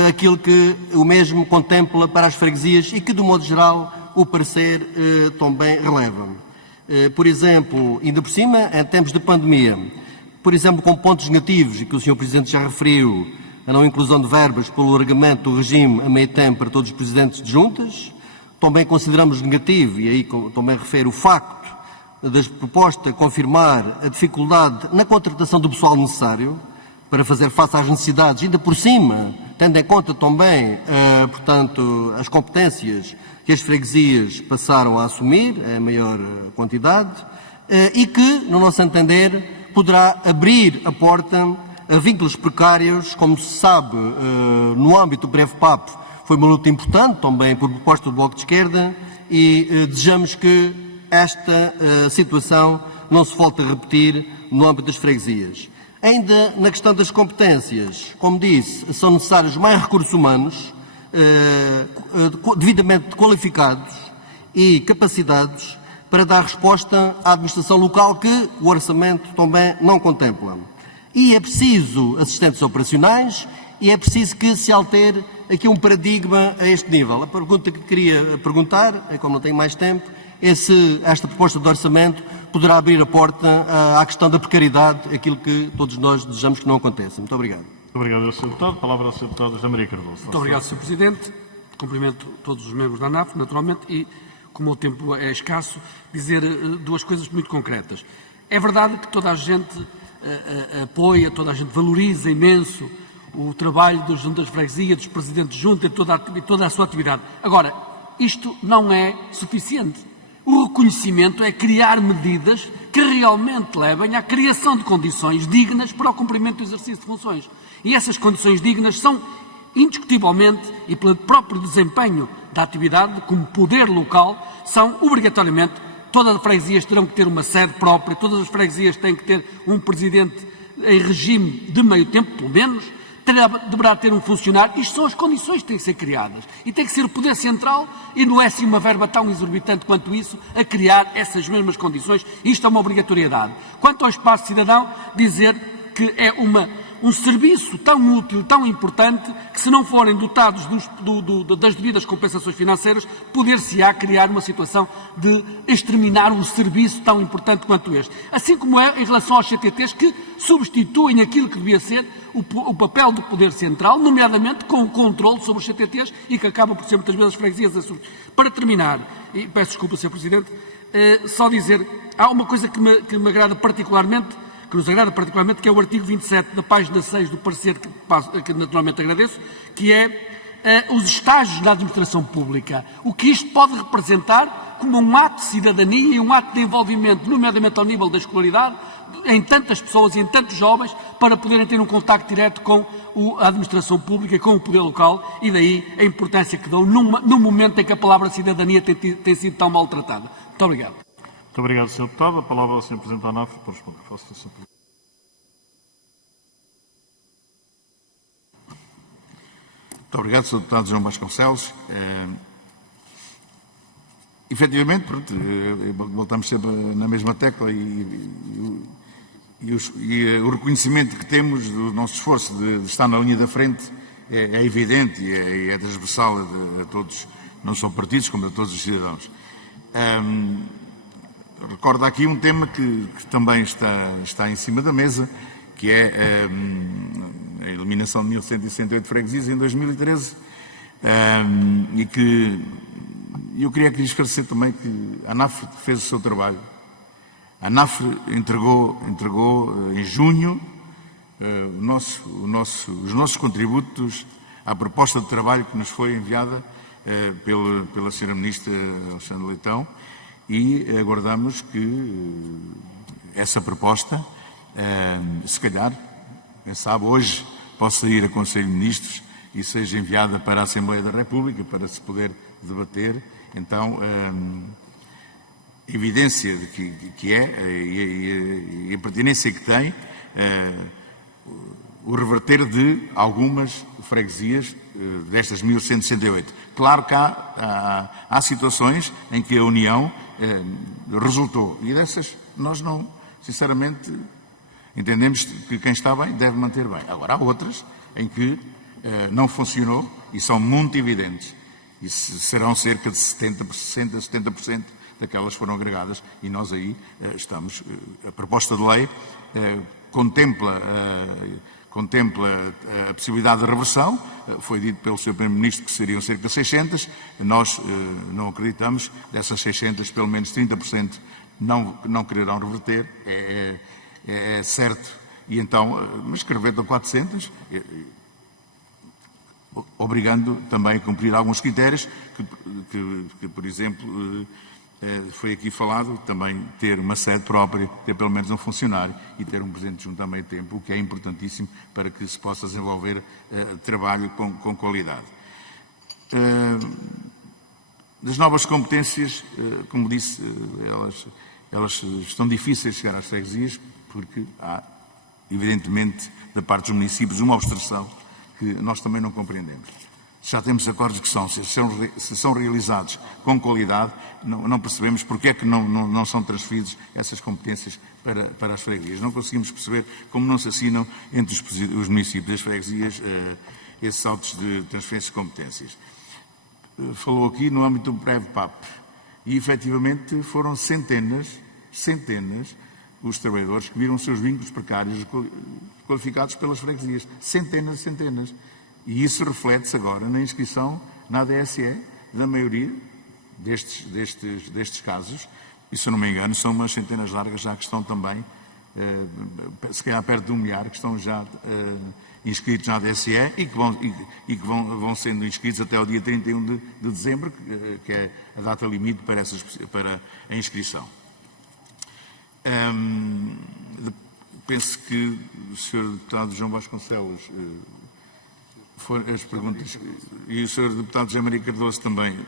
aquilo que o mesmo contempla para as freguesias e que, de modo geral, o parecer também releva. Por exemplo, ainda por cima, em tempos de pandemia, por exemplo, com pontos negativos, e que o Sr. Presidente já referiu, a não inclusão de verbas pelo alargamento do regime a meio tempo para todos os presidentes de juntas. Também consideramos negativo, e aí também refere o facto das propostas confirmar a dificuldade na contratação do pessoal necessário para fazer face às necessidades, ainda por cima, tendo em conta também, portanto, as competências que as freguesias passaram a assumir, a maior quantidade, e que, no nosso entender, poderá abrir a porta a vínculos precários. Como se sabe, no âmbito do BREVPAP foi uma luta importante, também por proposta do Bloco de Esquerda, e desejamos que esta situação não se volte a repetir no âmbito das freguesias. Ainda na questão das competências, como disse, são necessários mais recursos humanos, devidamente qualificados e capacitados para dar resposta à administração local que o orçamento também não contempla. E é preciso assistentes operacionais e é preciso que se altere aqui um paradigma a este nível. A pergunta que queria perguntar, como não tenho mais tempo, é se esta proposta de orçamento poderá abrir a porta à questão da precariedade, aquilo que todos nós desejamos que não aconteça. Muito obrigado. Muito obrigado, Sr. Deputado. A palavra ao Sr. Deputado José Maria Cardoso. Muito obrigado, Sr. Presidente. Cumprimento todos os membros da ANAF, naturalmente, e, como o tempo é escasso, dizer duas coisas muito concretas. É verdade que toda a gente apoia, toda a gente valoriza imenso o trabalho dos juntas de freguesia, dos presidentes de junta e toda a sua atividade. Agora, isto não é suficiente. O reconhecimento é criar medidas que realmente levem à criação de condições dignas para o cumprimento do exercício de funções. E essas condições dignas são, indiscutivelmente, e pelo próprio desempenho da atividade, como poder local, são obrigatoriamente, todas as freguesias terão que ter uma sede própria, todas as freguesias têm que ter um presidente em regime de meio tempo, pelo menos, deverá ter um funcionário. Isto são as condições que têm que ser criadas. E tem que ser o Poder Central, e não é assim uma verba tão exorbitante quanto isso, a criar essas mesmas condições. Isto é uma obrigatoriedade. Quanto ao espaço cidadão, dizer que é um serviço tão útil, tão importante, que se não forem dotados das devidas compensações financeiras, poder-se-á criar uma situação de exterminar um serviço tão importante quanto este. Assim como é em relação aos CTTs, que substituem aquilo que devia ser o papel do Poder Central, nomeadamente com o controle sobre os CTTs, e que acaba por ser muitas vezes as freguesias. Para terminar, e peço desculpa, Sr. Presidente, só dizer, há uma coisa que me agrada particularmente, que nos agrada particularmente, que é o artigo 27 da página 6 do parecer, que naturalmente agradeço, que é os estágios na administração pública. O que isto pode representar como um ato de cidadania e um ato de envolvimento, nomeadamente ao nível da escolaridade, em tantas pessoas e em tantos jovens, para poderem ter um contacto direto com a administração pública, com o poder local, e daí a importância que dão no momento em que a palavra cidadania tem sido tão maltratada. Muito obrigado. Muito obrigado, Sr. Deputado. A palavra ao Sr. Presidente da ANAF para responder. Faço a Sr. Muito obrigado, Sr. Deputado João Vasconcelos. Efetivamente, voltamos sempre na mesma tecla e o reconhecimento que temos do nosso esforço de estar na linha da frente é evidente e é transversal a todos, não só partidos, como a todos os cidadãos. Recordo aqui um tema que também está em cima da mesa, que é a eliminação de 1.168 freguesias em 2013, e que eu queria aqui esclarecer também que a ANAF fez o seu trabalho. A ANAF entregou em junho os nossos contributos à proposta de trabalho que nos foi enviada pela Sra. Ministra Alexandra Leitão, e aguardamos que essa proposta, se calhar, quem sabe hoje, possa ir a Conselho de Ministros e seja enviada para a Assembleia da República para se poder debater. Então, a evidência de que é e a pertinência que tem o reverter de algumas freguesias destas 1.168. Claro que há situações em que a União resultou, e dessas nós não, sinceramente, entendemos que quem está bem deve manter bem. Agora, há outras em que não funcionou e são muito evidentes, e serão cerca de 70% daquelas foram agregadas, e nós aí estamos. A proposta de lei contempla a possibilidade de reversão. Foi dito pelo Sr. Primeiro-Ministro que seriam cerca de 600. Nós não acreditamos. Dessas 600, pelo menos 30% não quererão reverter. É certo. E então, mas escrever a 400, obrigando também a cumprir alguns critérios que por exemplo, foi aqui falado, também ter uma sede própria, ter pelo menos um funcionário e ter um presidente junto a meio tempo, o que é importantíssimo para que se possa desenvolver trabalho com qualidade. Das novas competências, como disse, elas estão difíceis de chegar às freguesias, porque há evidentemente, da parte dos municípios, uma obstrução que nós também não compreendemos. Já temos acordos que se são realizados com qualidade, não percebemos porque é que não são transferidos essas competências para as freguesias. Não conseguimos perceber como não se assinam entre os municípios e as freguesias esses autos de transferência de competências. Falou aqui no âmbito do PREV-PAP e, efetivamente, foram centenas os trabalhadores que viram os seus vínculos precários qualificados pelas freguesias. Centenas. E isso reflete-se agora na inscrição na ADSE da maioria destes casos. E, se eu não me engano, são umas centenas largas já que estão também, se calhar perto de 1 milhar, que estão já inscritos na ADSE e que vão sendo inscritos até o dia 31 de dezembro, que é a data limite para a inscrição. Penso que o Sr. Deputado João Vasconcelos as perguntas, e o Sr. Deputado José Maria Cardoso também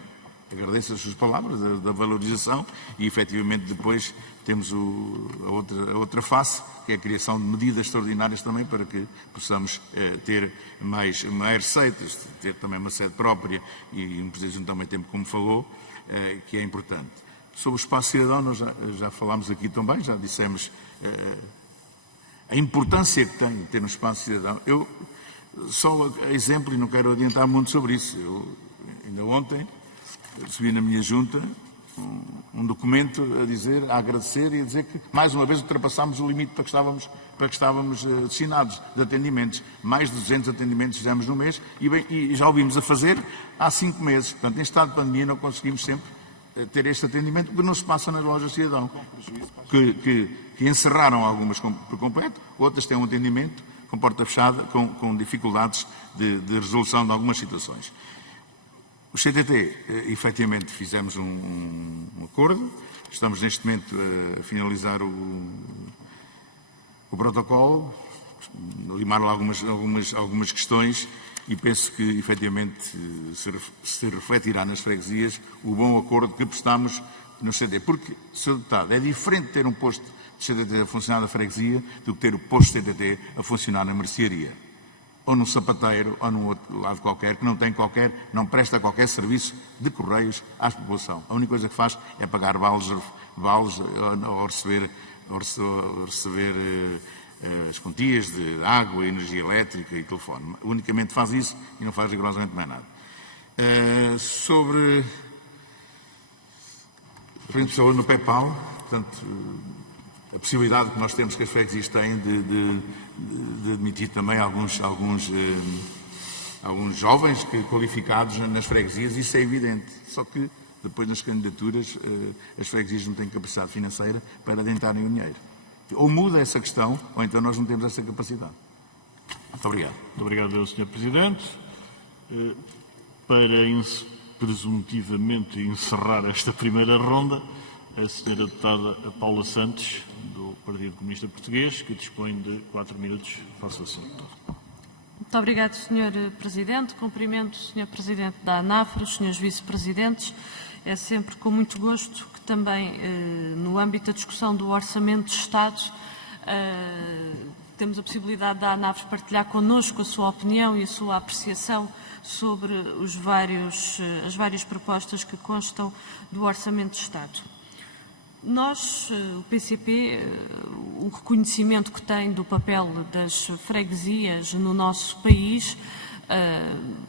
agradeço as suas palavras da valorização e, efetivamente, depois temos a outra face, que é a criação de medidas extraordinárias também para que possamos ter mais receitas, ter também uma sede própria e um Presidente também tempo, como falou, que é importante. Sobre o espaço cidadão, nós já falámos aqui também, já dissemos a importância que tem ter um espaço cidadão. Eu, só a exemplo, e não quero adiantar muito sobre isso, eu ainda ontem recebi na minha junta um documento a agradecer e a dizer que, mais uma vez, ultrapassámos o limite para que estávamos destinados de atendimentos. Mais de 200 atendimentos fizemos no mês e já o vimos a fazer há 5 meses. Portanto, em estado de pandemia não conseguimos sempre ter este atendimento, porque não se passa nas lojas cidadão, que encerraram algumas por completo, outras têm um atendimento com porta fechada, com dificuldades de resolução de algumas situações. O CTT, efetivamente, fizemos um acordo, estamos neste momento a finalizar o protocolo, limar lá algumas questões e penso que, efetivamente, se refletirá nas freguesias o bom acordo que prestamos no CTT. Porque, Sr. Deputado, é diferente ter um posto de CTT a funcionar na freguesia do que ter o posto de CTT a funcionar na mercearia. Ou num sapateiro, ou num outro lado qualquer, que não presta qualquer serviço de correios à população. A única coisa que faz é pagar vales ou receber as quantias de água, energia elétrica e telefone. Unicamente faz isso e não faz rigorosamente mais nada. Sobre frente de saúde no PEPAL, portanto, a possibilidade que nós temos, que as freguesias têm, de admitir também alguns jovens qualificados nas freguesias, isso é evidente. Só que depois nas candidaturas as freguesias não têm capacidade financeira para adentrarem o dinheiro. Ou muda essa questão, ou então nós não temos essa capacidade. Muito obrigado. Muito obrigado, Sr. Presidente. Para presuntivamente encerrar esta primeira ronda, a Sra. Deputada Paula Santos, do Partido Comunista Português, que dispõe de 4 minutos. Faça o assunto. Muito obrigado, Sr. Presidente. Cumprimento o Sr. Presidente da ANAFRA, os Srs. Vice-Presidentes. É sempre com muito gosto que também, no âmbito da discussão do Orçamento de Estado, temos a possibilidade da ANAFRA partilhar connosco a sua opinião e a sua apreciação sobre as várias propostas que constam do Orçamento de Estado. Nós, o PCP, o reconhecimento que tem do papel das freguesias no nosso país,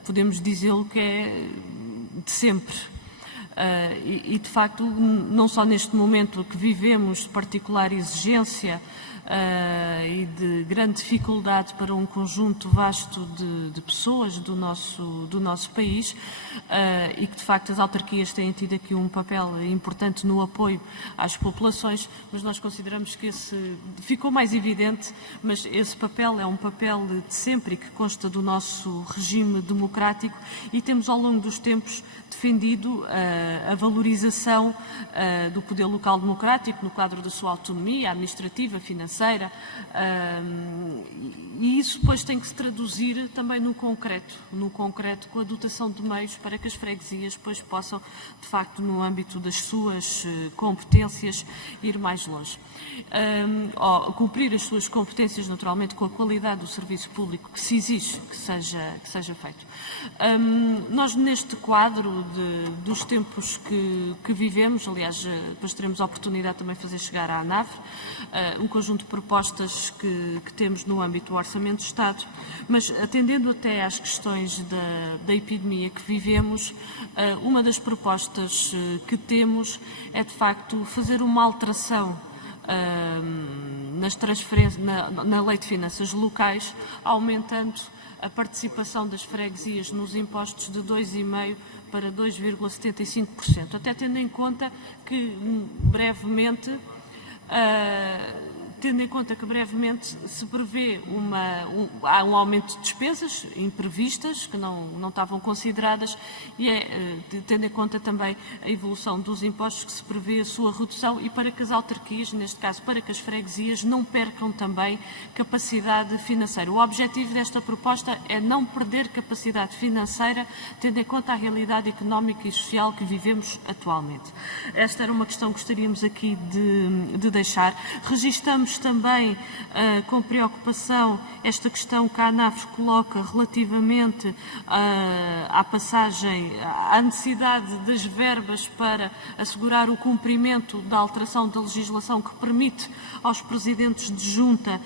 podemos dizê-lo que é de sempre. E, de facto, não só neste momento que vivemos de particular exigência e de grande dificuldade para um conjunto vasto de pessoas do nosso país e que, de facto, as autarquias têm tido aqui um papel importante no apoio às populações, mas nós consideramos que esse ficou mais evidente, mas esse papel é um papel de sempre e que consta do nosso regime democrático e temos, ao longo dos tempos, defendido a valorização do poder local democrático no quadro da sua autonomia administrativa, financeira, e isso depois tem que se traduzir também no concreto com a dotação de meios para que as freguesias depois possam, de facto, no âmbito das suas competências, ir mais longe. Cumprir as suas competências, naturalmente, com a qualidade do serviço público que se exige que seja feito. Nós, neste quadro dos tempos que vivemos, aliás, depois teremos a oportunidade também de fazer chegar à ANAFRE um conjunto de propostas que temos no âmbito do Orçamento de Estado, mas atendendo até às questões da epidemia que vivemos, uma das propostas que temos é, de facto, fazer uma alteração nas transferências, na Lei de Finanças Locais, aumentando a participação das freguesias nos impostos de 2,5% para 2,75%, até tendo em conta que brevemente se prevê há um aumento de despesas imprevistas que não estavam consideradas e tendo em conta também a evolução dos impostos que se prevê a sua redução e para que as autarquias, neste caso para que as freguesias, não percam também capacidade financeira. O objetivo desta proposta é não perder capacidade financeira, tendo em conta a realidade económica e social que vivemos atualmente. Esta era uma questão que gostaríamos aqui de deixar. Registamos também com preocupação esta questão que a ANAFRE coloca relativamente à passagem, à necessidade das verbas para assegurar o cumprimento da alteração da legislação que permite aos presidentes de junta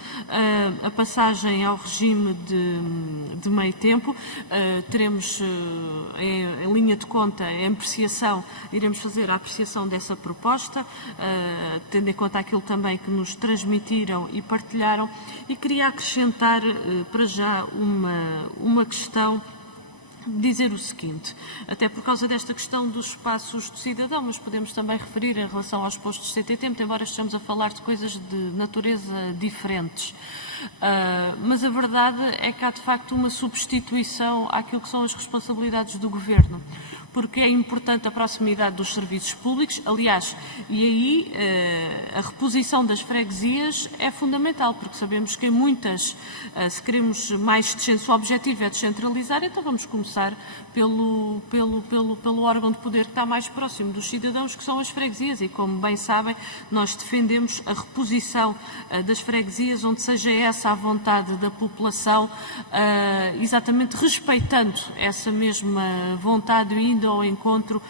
a passagem ao regime de meio tempo. Teremos em linha de conta, em apreciação, iremos fazer a apreciação dessa proposta, tendo em conta aquilo também que nos transmitiram e partilharam, e queria acrescentar para já uma questão, dizer o seguinte, até por causa desta questão dos espaços do cidadão, mas podemos também referir em relação aos postos de CTT, embora estejamos a falar de coisas de natureza diferentes. Mas a verdade é que há de facto uma substituição àquilo que são as responsabilidades do Governo, porque é importante a proximidade dos serviços públicos, aliás, e aí a reposição das freguesias é fundamental, porque sabemos que em muitas, se queremos mais se o objetivo é descentralizar, então vamos começar pelo órgão de poder que está mais próximo dos cidadãos, que são as freguesias, e como bem sabem, nós defendemos a reposição das freguesias, onde seja essa a vontade da população, exatamente respeitando essa mesma vontade e indo ao encontro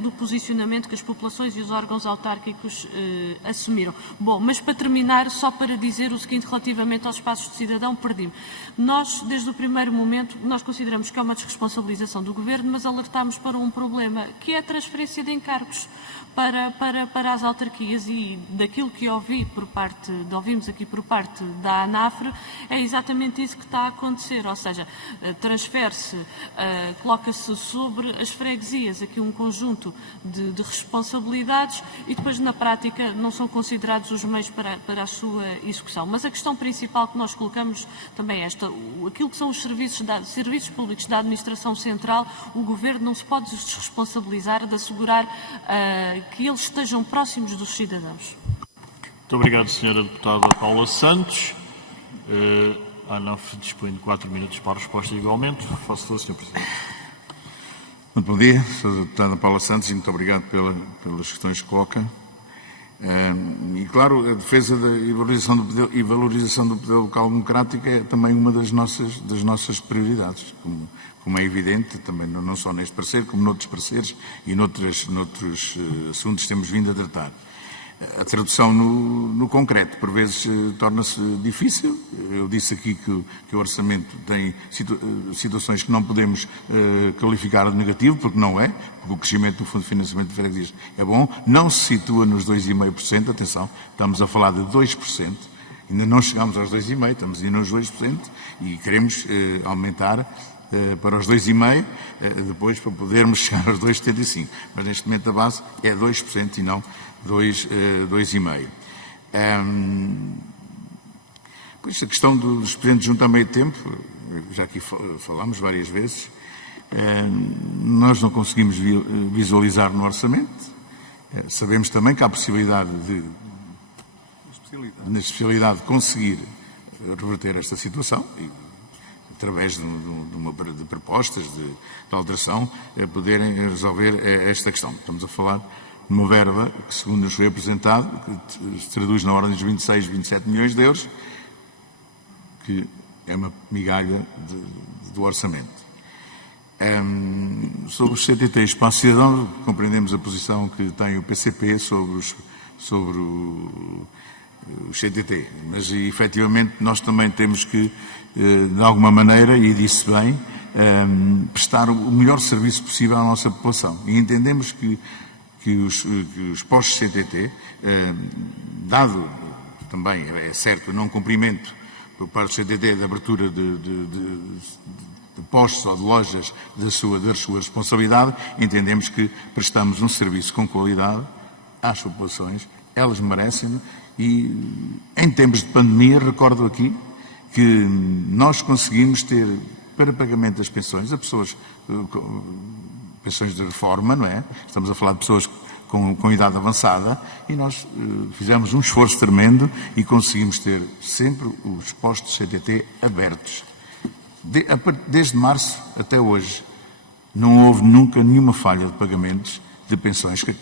do posicionamento que as populações e os órgãos autárquicos assumiram. Bom, mas para terminar, só para dizer o seguinte relativamente aos espaços de cidadão, perdi-me. Nós, desde o primeiro momento, nós consideramos que é uma desresponsabilização do Governo, mas alertámos para um problema, que é a transferência de encargos para as autarquias, e daquilo que ouvimos aqui por parte da ANAFRE, é exatamente isso que está a acontecer, ou seja, transfere-se, coloca-se sobre as freguesias aqui um conjunto de responsabilidades e depois na prática não são considerados os meios para a sua execução. Mas a questão principal que nós colocamos também é esta: aquilo que são os serviços públicos da administração central, o Governo não se pode desresponsabilizar de assegurar que eles estejam próximos dos cidadãos. Muito obrigado, Sra. Deputada Paula Santos. A ANAFRE dispõe de 4 minutos para a resposta igualmente. Faço favor, Sr. Presidente. Muito bom dia, Sra. Deputada Paula Santos, e muito obrigado pelas questões que coloca. E, claro, a defesa e valorização do poder local democrático é também uma das nossas prioridades, como é evidente, também não só neste parecer, como noutros pareceres e noutros assuntos que temos vindo a tratar. A tradução no concreto, por vezes, torna-se difícil. Eu disse aqui que o orçamento tem situações que não podemos qualificar de negativo, porque não é, porque o crescimento do Fundo de Financiamento de Freguesias é bom, não se situa nos 2,5%, atenção, estamos a falar de 2%, ainda não chegámos aos 2,5%, estamos ainda nos 2%, e queremos aumentar para os 2,5%, depois para podermos chegar aos 2,75%. Mas neste momento a base é 2% e não 2,5%. Pois a questão dos presidentes junto a meio tempo, já aqui falámos várias vezes, nós não conseguimos visualizar no orçamento. Sabemos também que há a possibilidade na especialidade, de conseguir reverter esta situação, e, através de propostas de alteração, poderem resolver esta questão. Estamos a falar de uma verba que, segundo nos foi apresentado, que se traduz na ordem dos 26, 27 milhões de euros, que é uma migalha do orçamento. Sobre os CTT Espaço Cidadão, compreendemos a posição que tem o PCP sobre os CTT, mas efetivamente nós também temos que, de alguma maneira, e disse bem, prestar o melhor serviço possível à nossa população. E entendemos que os postos CTT, dado também, é certo, o não cumprimento por parte do CTT da abertura de postos ou de lojas da sua responsabilidade, entendemos que prestamos um serviço com qualidade às populações, elas merecem. E em tempos de pandemia, recordo aqui que nós conseguimos ter, para pagamento das pensões, a pessoas com pensões de reforma, não é? Estamos a falar de pessoas com idade avançada, e nós fizemos um esforço tremendo e conseguimos ter sempre os postos CTT abertos. Desde março até hoje, não houve nunca nenhuma falha de pagamentos de pensões que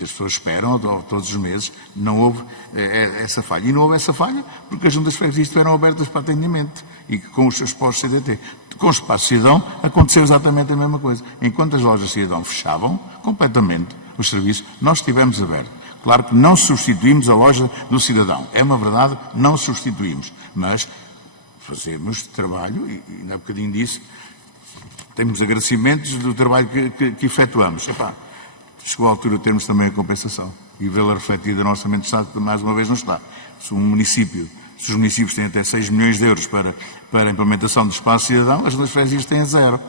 as pessoas esperam todos os meses. Não houve essa falha. E não houve essa falha porque as juntas de freguesia estiveram abertas para atendimento, e com os seus postos CTT. Com o Espaço Cidadão aconteceu exatamente a mesma coisa. Enquanto as lojas Cidadão fechavam completamente os serviços, nós estivemos abertos. Claro que não substituímos a loja do cidadão. É uma verdade, não substituímos. Mas fazemos trabalho, e há bocadinho disse, temos agradecimentos do trabalho que efetuamos. Chegou a altura de termos também a compensação e vê-la refletida no Orçamento de Estado, que mais uma vez não está. Se os municípios têm até 6 milhões de euros para a implementação do Espaço Cidadão, as duas freguesias têm 0.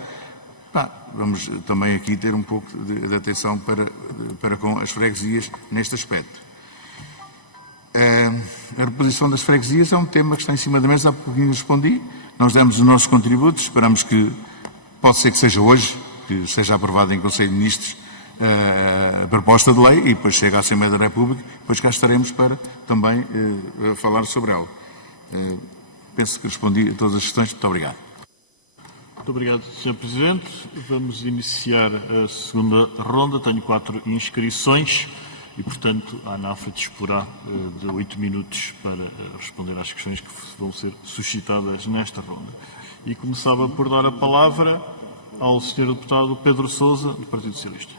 Vamos também aqui ter um pouco de atenção para com as freguesias neste aspecto. A reposição das freguesias é um tema que está em cima da mesa. Há pouquinho respondi. Nós demos os nossos contributos, esperamos que, pode ser que seja hoje, que seja aprovada em Conselho de Ministros a proposta de lei, e depois chega à Assembleia da República, depois cá estaremos para também falar sobre ela. Penso que respondi a todas as questões. Muito obrigado. Muito obrigado, Sr. Presidente. Vamos iniciar a segunda ronda. Tenho 4 inscrições e, portanto, a ANAFRA disporá de 8 minutos para responder às questões que vão ser suscitadas nesta ronda. E começava por dar a palavra ao Sr. Deputado Pedro Sousa, do Partido Socialista.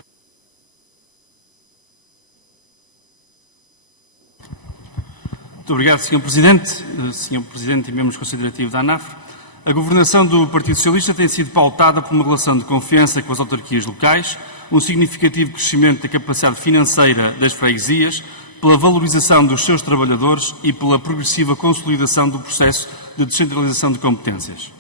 Muito obrigado, Sr. Presidente. Sr. Presidente e membros do Conselho Diretivo da ANAFRA. A governação do Partido Socialista tem sido pautada por uma relação de confiança com as autarquias locais, um significativo crescimento da capacidade financeira das freguesias, pela valorização dos seus trabalhadores e pela progressiva consolidação do processo de descentralização de competências.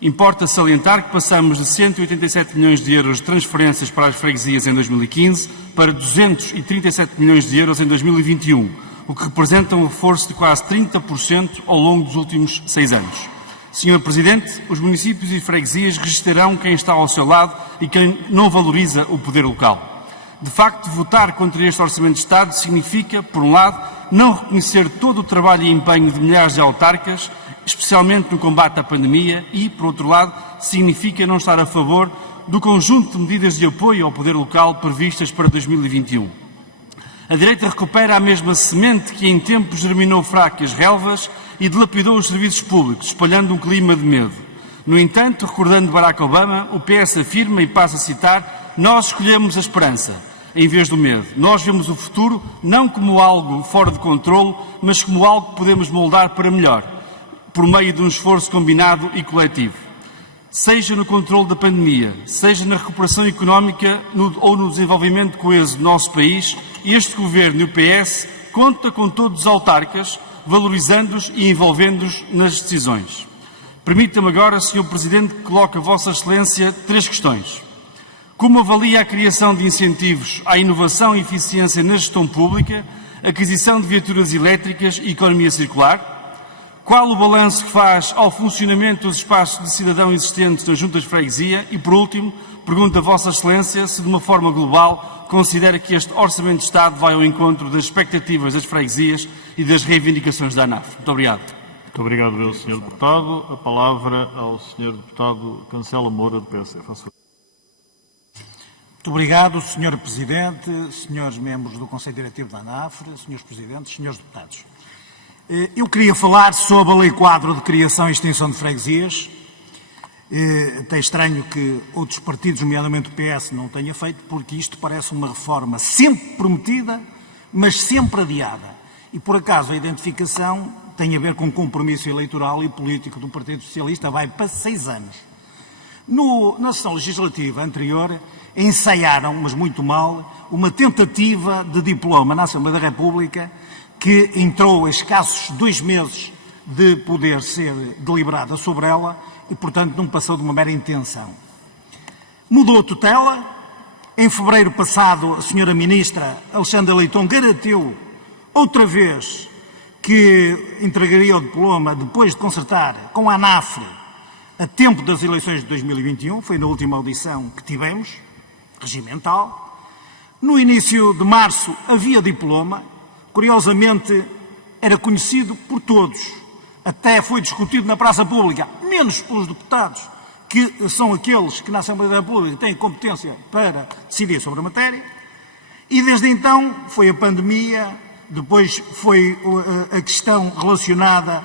Importa salientar que passamos de 187 milhões de euros de transferências para as freguesias em 2015 para 237 milhões de euros em 2021, o que representa um reforço de quase 30% ao longo dos últimos 6 anos. Sr. Presidente, os municípios e freguesias registrarão quem está ao seu lado e quem não valoriza o poder local. De facto, votar contra este Orçamento de Estado significa, por um lado, não reconhecer todo o trabalho e empenho de milhares de autarcas, especialmente no combate à pandemia, e, por outro lado, significa não estar a favor do conjunto de medidas de apoio ao poder local previstas para 2021. A direita recupera a mesma semente que em tempos germinou fracas relvas e dilapidou os serviços públicos, espalhando um clima de medo. No entanto, recordando Barack Obama, o PS afirma, e passo a citar, nós escolhemos a esperança, em vez do medo. Nós vemos o futuro não como algo fora de controle, mas como algo que podemos moldar para melhor, por meio de um esforço combinado e coletivo. Seja no controle da pandemia, seja na recuperação económica ou no desenvolvimento coeso do nosso país, este Governo e o PS conta com todos os autarcas, valorizando-os e envolvendo-os nas decisões. Permita-me agora, Sr. Presidente, que coloque a Vossa Excelência 3 questões. Como avalia a criação de incentivos à inovação e eficiência na gestão pública, aquisição de viaturas elétricas e economia circular? Qual o balanço que faz ao funcionamento dos espaços de cidadão existentes nas juntas de freguesia? E, por último, pergunto a Vossa Excelência se, de uma forma global, considera que este Orçamento de Estado vai ao encontro das expectativas das freguesias e das reivindicações da ANAF. Muito obrigado. Muito obrigado, Sr. Deputado. A palavra ao Sr. Deputado Cancela Moura, do PSD. Muito obrigado, Sr. Presidente, Srs. Membros do Conselho Diretivo da ANAFRE, Srs. Presidentes, Srs. Deputados. Eu queria falar sobre a Lei Quadro de Criação e Extinção de Freguesias. Até estranho que outros partidos, nomeadamente o PS, não tenha feito, porque isto parece uma reforma sempre prometida, mas sempre adiada. E, por acaso, a identificação tem a ver com um compromisso eleitoral e político do Partido Socialista, vai para 6 anos. Na sessão legislativa anterior, ensaiaram, mas muito mal, uma tentativa de diploma na Assembleia da República que entrou a escassos 2 meses de poder ser deliberada sobre ela e, portanto, não passou de uma mera intenção. Mudou a tutela. Em fevereiro passado, a Sra. Ministra Alexandra Leitão garantiu outra vez que entregaria o diploma depois de concertar com a ANAFRE a tempo das eleições de 2021, foi na última audição que tivemos, regimental. No início de março havia diploma, curiosamente era conhecido por todos, até foi discutido na praça pública, menos pelos deputados, que são aqueles que na Assembleia da República têm competência para decidir sobre a matéria, e desde então foi a pandemia, depois foi a questão relacionada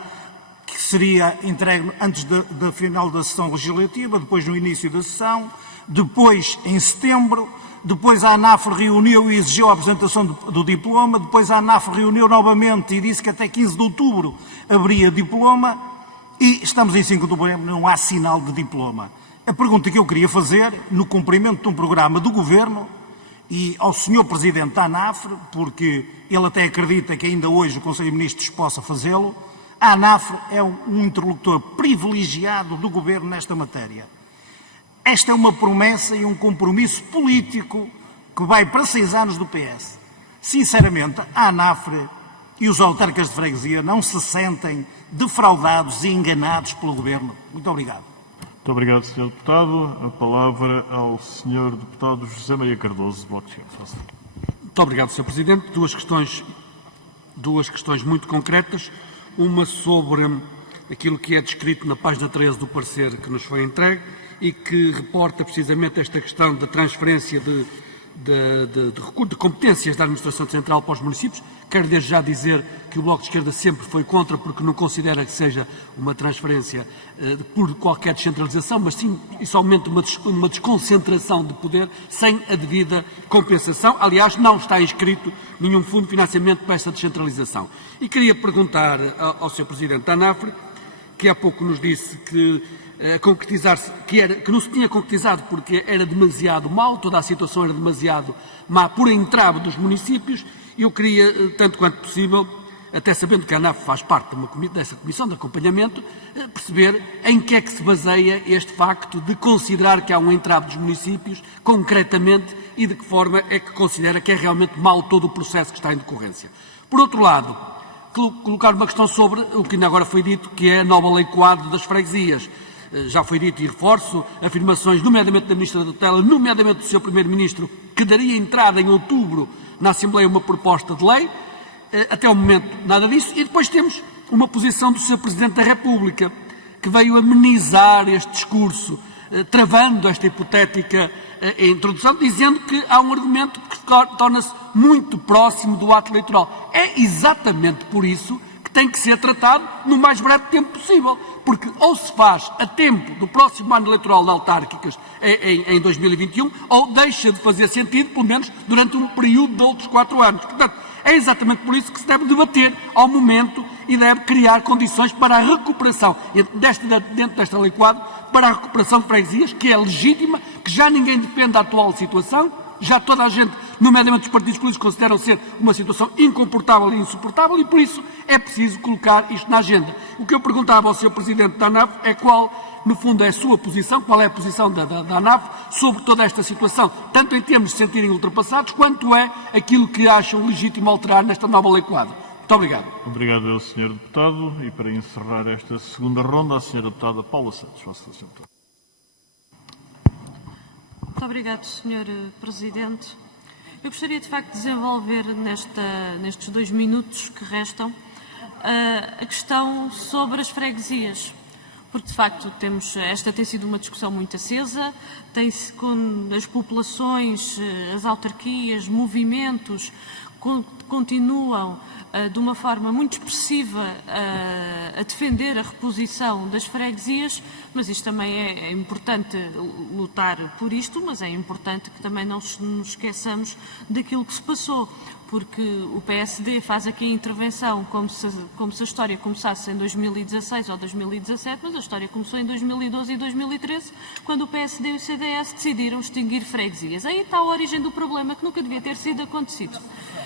que seria entregue antes da final da sessão legislativa, depois no início da sessão, depois em setembro, depois a ANAFRE reuniu e exigiu a apresentação do diploma, depois a ANAFRE reuniu novamente e disse que até 15 de outubro haveria diploma e estamos em 5 de novembro, não há sinal de diploma. A pergunta que eu queria fazer, no cumprimento de um programa do Governo e ao Sr. Presidente da ANAFRE, porque ele até acredita que ainda hoje o Conselho de Ministros possa fazê-lo, a ANAFRE é um interlocutor privilegiado do Governo nesta matéria. Esta é uma promessa e um compromisso político que vai para 6 anos do PS. Sinceramente, a ANAFRE e os autarcas de freguesia não se sentem defraudados e enganados pelo Governo. Muito obrigado. Muito obrigado, Sr. Deputado. A palavra ao Sr. Deputado José Maria Cardoso, do Bloco de Esquerda. Muito obrigado, Sr. Presidente. Duas questões muito concretas. Uma sobre aquilo que é descrito na página 13 do parecer que nos foi entregue e que reporta precisamente esta questão da transferência de competências da Administração Central para os municípios. Quero desde já dizer que o Bloco de Esquerda sempre foi contra, porque não considera que seja uma transferência por qualquer descentralização, mas sim e somente uma desconcentração de poder sem a devida compensação. Aliás, não está inscrito nenhum fundo de financiamento para essa descentralização. E queria perguntar ao Sr. Presidente da ANAFRE, que há pouco nos disse que que não se tinha concretizado porque era demasiado mau, toda a situação era demasiado má por entrave dos municípios. Eu queria, tanto quanto possível, até sabendo que a ANAF faz parte dessa comissão de acompanhamento, perceber em que é que se baseia este facto de considerar que há um entrave dos municípios, concretamente, e de que forma é que considera que é realmente mau todo o processo que está em decorrência. Por outro lado, colocar uma questão sobre o que ainda agora foi dito, que é a nova Lei Quadro das freguesias. Já foi dito e reforço afirmações, nomeadamente da Ministra da Tutela, nomeadamente do Sr. Primeiro-Ministro, que daria entrada em outubro na Assembleia uma proposta de lei. Até o momento, nada disso. E depois temos uma posição do Sr. Presidente da República, que veio amenizar este discurso, travando esta hipotética introdução, dizendo que há um argumento que torna-se muito próximo do ato eleitoral. É exatamente por isso que tem que ser tratado no mais breve tempo possível, porque ou se faz a tempo do próximo ano eleitoral de autárquicas em 2021, ou deixa de fazer sentido, pelo menos durante um período de outros 4 anos. Portanto, é exatamente por isso que se deve debater ao momento e deve criar condições para a recuperação, dentro desta Lei Quadro, para a recuperação de freguesias, que é legítima, que já ninguém defende da atual situação, já toda a gente, nomeadamente os partidos políticos, consideram ser uma situação incomportável e insuportável e, por isso, é preciso colocar isto na agenda. O que eu perguntava ao Sr. Presidente da ANAF é qual, no fundo, é a sua posição, qual é a posição da ANAF sobre toda esta situação, tanto em termos de se sentirem ultrapassados, quanto é aquilo que acham legítimo alterar nesta nova Lei Quadro. Muito obrigado. Obrigado ao Sr. Deputado. E para encerrar esta segunda ronda, a Sra. Deputada Paula Santos. Faça a Sra. Deputada. Muito obrigado, Sr. Presidente. Eu gostaria, de facto, de desenvolver nestes 2 minutos que restam a questão sobre as freguesias. Porque, de facto, esta tem sido uma discussão muito acesa, tem-se com as populações, as autarquias, movimentos, continuam de uma forma muito expressiva a defender a reposição das freguesias, mas isto também é importante lutar por isto, mas é importante que também não nos esqueçamos daquilo que se passou, porque o PSD faz aqui a intervenção como se a história começasse em 2016 ou 2017, mas a história começou em 2012 e 2013, quando o PSD e o CDS decidiram extinguir freguesias. Aí está a origem do problema, que nunca devia ter sido acontecido.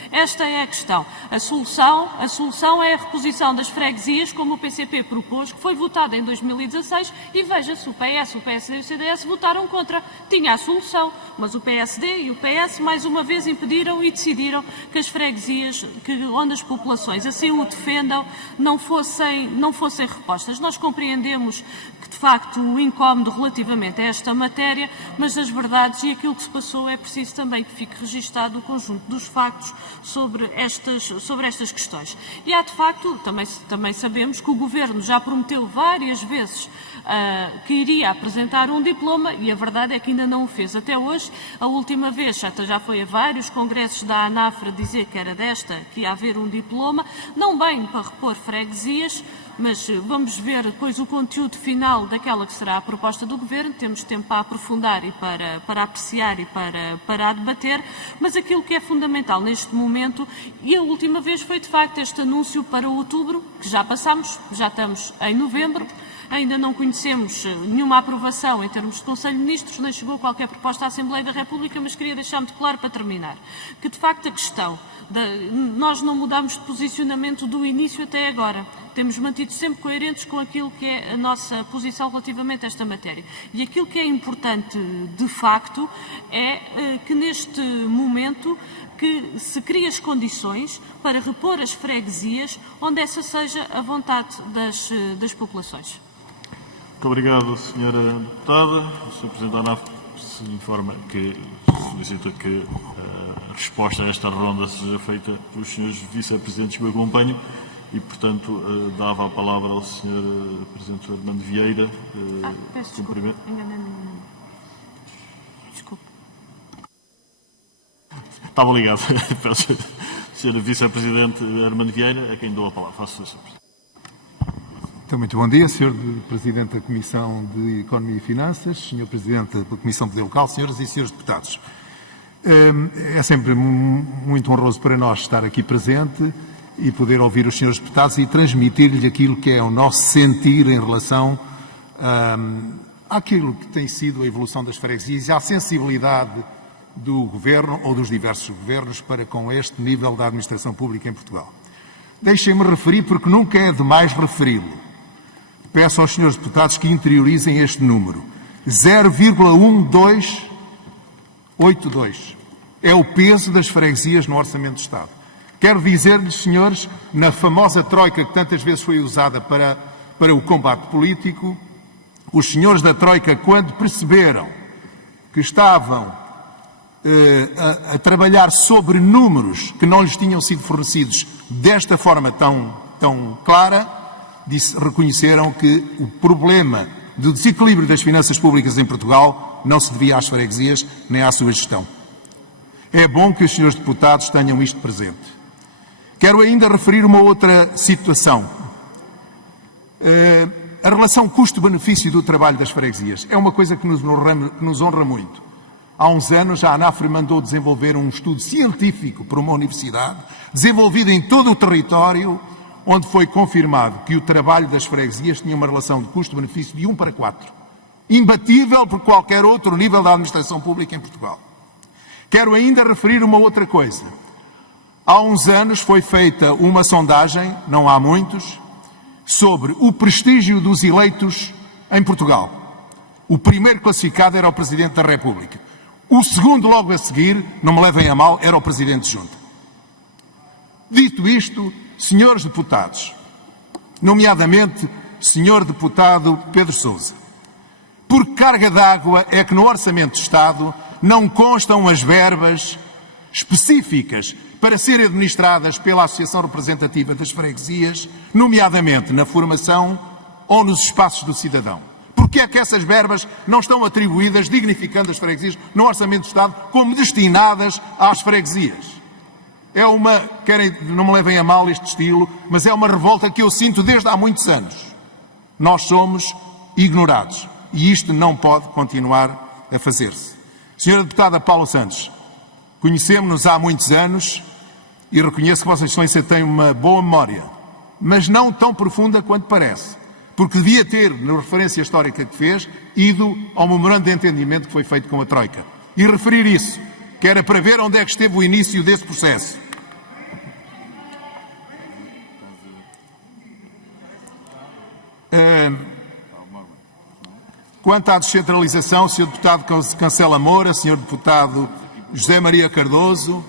Esta é a questão. A solução é a reposição das freguesias, como o PCP propôs, que foi votada em 2016, e veja-se, o PS, o PSD e o CDS votaram contra. Tinha a solução, mas o PSD e o PS, mais uma vez, impediram e decidiram que as freguesias, onde as populações assim o defendam, não fossem repostas. Nós compreendemos que, de facto, o incómodo relativamente a esta matéria, mas as verdades e aquilo que se passou é preciso também que fique registado o conjunto dos factos sobre estas questões. E há, de facto, também sabemos que o Governo já prometeu várias vezes que iria apresentar um diploma, e a verdade é que ainda não o fez até hoje. A última vez já foi a vários congressos da ANAFRA dizer que era que ia haver um diploma, não bem para repor freguesias, mas vamos ver depois o conteúdo final daquela que será a proposta do Governo. Temos tempo para aprofundar e para apreciar e para debater, mas aquilo que é fundamental neste momento, e a última vez foi de facto este anúncio para outubro, que já passamos, já estamos em novembro, ainda não conhecemos nenhuma aprovação em termos de Conselho de Ministros, nem chegou qualquer proposta à Assembleia da República, mas queria deixar muito claro para terminar, que de facto a questão, nós não mudamos de posicionamento do início até agora, temos mantido sempre coerentes com aquilo que é a nossa posição relativamente a esta matéria. E aquilo que é importante de facto é que neste momento que se criem as condições para repor as freguesias onde essa seja a vontade das populações. Muito obrigado, Sra. Deputada. O Sr. Presidente da ANAF se informa que solicita que a resposta a esta ronda seja feita pelos Srs. Vice-Presidentes que me acompanham e, portanto, dava a palavra ao Sr. Presidente Armando Vieira. Peço desculpa, enganei-me. Desculpe. Estava ligado. Peço, Sr. Vice-Presidente Armando Vieira, a quem dou a palavra. Faço, Sr. Presidente. Então, muito bom dia, Sr. Presidente da Comissão de Economia e Finanças, Sr. Presidente da Comissão de Poder Local, Senhoras e Srs. Deputados. É sempre muito honroso para nós estar aqui presente e poder ouvir os Srs. Deputados e transmitir-lhes aquilo que é o nosso sentir em relação àquilo que tem sido a evolução das freguesias e à sensibilidade do Governo ou dos diversos governos para com este nível da administração pública em Portugal. Deixem-me referir, porque nunca é demais referi-lo. Peço aos senhores deputados que interiorizem este número. 0,1282 é o peso das freguesias no Orçamento do Estado. Quero dizer-lhes, senhores, na famosa troika que tantas vezes foi usada para o combate político, os senhores da troika, quando perceberam que estavam a trabalhar sobre números que não lhes tinham sido fornecidos desta forma tão clara, reconheceram que o problema do desequilíbrio das finanças públicas em Portugal não se devia às freguesias nem à sua gestão. É bom que os senhores deputados tenham isto presente. Quero ainda referir uma outra situação. A relação custo-benefício do trabalho das freguesias é uma coisa que nos honra muito. Há uns anos a ANAFRE mandou desenvolver um estudo científico por uma universidade, desenvolvido em todo o território, onde foi confirmado que o trabalho das freguesias tinha uma relação de custo-benefício de 1 para 4. Imbatível por qualquer outro nível da administração pública em Portugal. Quero ainda referir uma outra coisa. Há uns anos foi feita uma sondagem, não há muitos, sobre o prestígio dos eleitos em Portugal. O primeiro classificado era o Presidente da República. O segundo, logo a seguir, não me levem a mal, era o Presidente de Junta. Dito isto, senhores deputados, nomeadamente senhor deputado Pedro Sousa, por que carga d'água é que no Orçamento de Estado não constam as verbas específicas para serem administradas pela Associação Representativa das Freguesias, nomeadamente na formação ou nos espaços do cidadão? Porque é que essas verbas não estão atribuídas, dignificando as freguesias, no Orçamento de Estado, como destinadas às freguesias? É uma, não me levem a mal este estilo, mas é uma revolta que eu sinto desde há muitos anos. Nós somos ignorados e isto não pode continuar a fazer-se. Senhora Deputada Paula Santos, conhecemos-nos há muitos anos e reconheço que Vossa Excelência tem uma boa memória, mas não tão profunda quanto parece, porque devia ter, na referência histórica que fez, ido ao memorando de entendimento que foi feito com a Troika e referir isso, que era para ver onde é que esteve o início desse processo. Quanto à descentralização, Sr. Deputado Cancela Moura, Sr. Deputado José Maria Cardoso,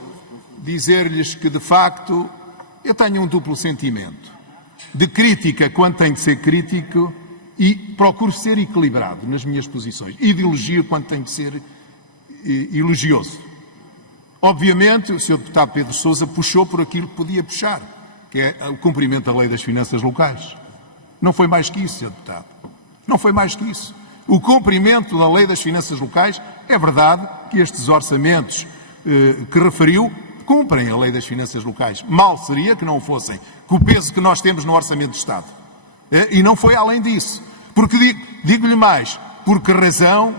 dizer-lhes que, de facto, eu tenho um duplo sentimento. De crítica, quando tenho de ser crítico, e procuro ser equilibrado nas minhas posições. E de elogio, quando tenho de ser elogioso. Obviamente, o Sr. Deputado Pedro Sousa puxou por aquilo que podia puxar, que é o cumprimento da Lei das Finanças Locais. Não foi mais que isso, Sr. Deputado. Não foi mais que isso. O cumprimento da Lei das Finanças Locais, é verdade que estes orçamentos que referiu cumprem a Lei das Finanças Locais. Mal seria que não o fossem, com o peso que nós temos no Orçamento de Estado. E não foi além disso. Porque digo-lhe mais, por que razão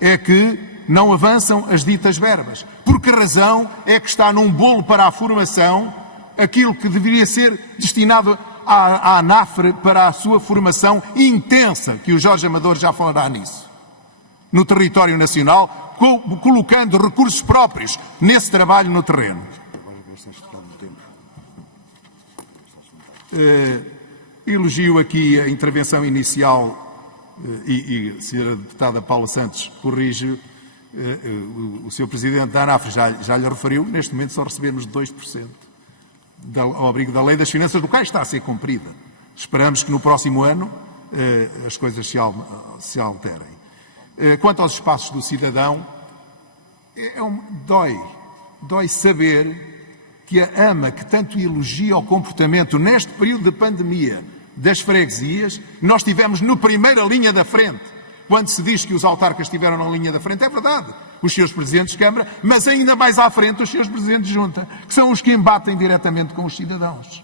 é que não avançam as ditas verbas? Por que razão é que está num bolo para a formação aquilo que deveria ser destinado à ANAFRE para a sua formação intensa, que o Jorge Amador já falará nisso, no território nacional, colocando recursos próprios nesse trabalho no terreno. Elogio aqui a intervenção inicial e a Sra. Deputada Paula Santos corrige, o Sr. Presidente da ANAFRE já lhe referiu, neste momento só recebemos 2%. Ao abrigo da Lei das Finanças Locais está a ser cumprida. Esperamos que no próximo ano as coisas se alterem. Quanto aos espaços do cidadão, dói saber que a AMA, que tanto elogia o comportamento neste período de pandemia das freguesias, nós estivemos na primeira linha da frente. Quando se diz que os autarcas estiveram na linha da frente, é verdade. Os seus presidentes de Câmara, mas ainda mais à frente os seus presidentes de Junta, que são os que embatem diretamente com os cidadãos.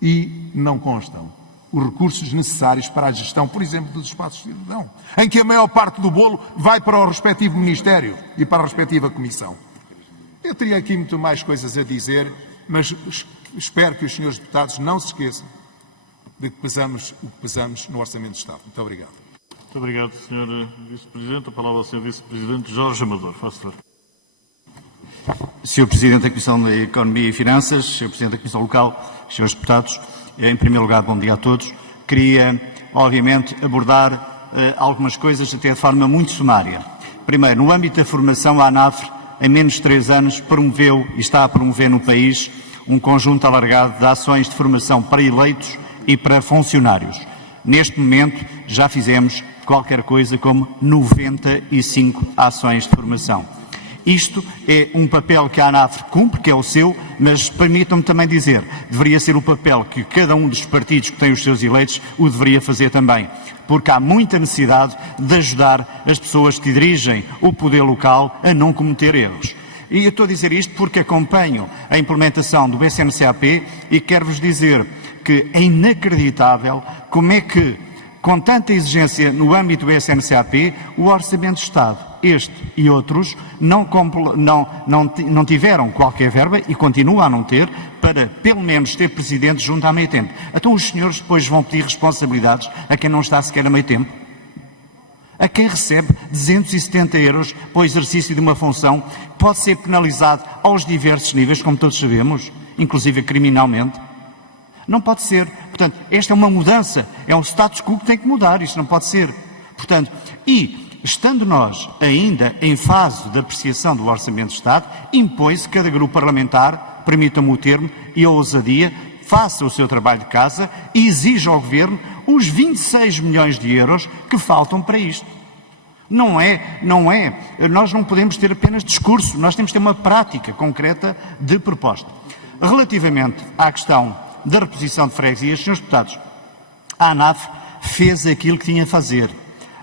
E não constam os recursos necessários para a gestão, por exemplo, dos espaços de cidadão, em que a maior parte do bolo vai para o respectivo Ministério e para a respectiva Comissão. Eu teria aqui muito mais coisas a dizer, mas espero que os senhores deputados não se esqueçam de que pesamos o que pesamos no Orçamento de Estado. Muito obrigado. Muito obrigado, Sr. Vice-Presidente. A palavra ao Sr. Vice-Presidente Jorge Amador. Faça favor. Sr. Presidente da Comissão da Economia e Finanças, Sr. Presidente da Comissão Local, Srs. Deputados, em primeiro lugar, bom dia a todos. Queria, obviamente, abordar algumas coisas até de forma muito sumária. Primeiro, no âmbito da formação, a ANAFRE, em menos de 3 anos, promoveu e está a promover no país um conjunto alargado de ações de formação para eleitos e para funcionários. Neste momento, já fizemos qualquer coisa como 95 ações de formação. Isto é um papel que a ANAFRE cumpre, que é o seu, mas permitam-me também dizer, deveria ser um papel que cada um dos partidos que tem os seus eleitos o deveria fazer também, porque há muita necessidade de ajudar as pessoas que dirigem o poder local a não cometer erros. E eu estou a dizer isto porque acompanho a implementação do SNCAP e quero-vos dizer que é inacreditável como é que, com tanta exigência no âmbito do SNCAP, o Orçamento de Estado, este e outros, não tiveram qualquer verba e continuam a não ter para, pelo menos, ter presidente junto a meio tempo. Então os senhores depois vão pedir responsabilidades a quem não está sequer a meio tempo? A quem recebe 270 euros para o exercício de uma função pode ser penalizado aos diversos níveis, como todos sabemos, inclusive criminalmente? Não pode ser. Portanto, esta é uma mudança, é um status quo que tem que mudar, isto não pode ser. Portanto, e estando nós ainda em fase de apreciação do Orçamento de Estado, impõe-se que cada grupo parlamentar permitam-me o termo, e a ousadia, faça o seu trabalho de casa e exija ao Governo os 26 milhões de euros que faltam para isto. Nós não podemos ter apenas discurso, nós temos que ter uma prática concreta de proposta. Relativamente à questão da reposição de freguesias, senhores deputados, a ANAF fez aquilo que tinha a fazer.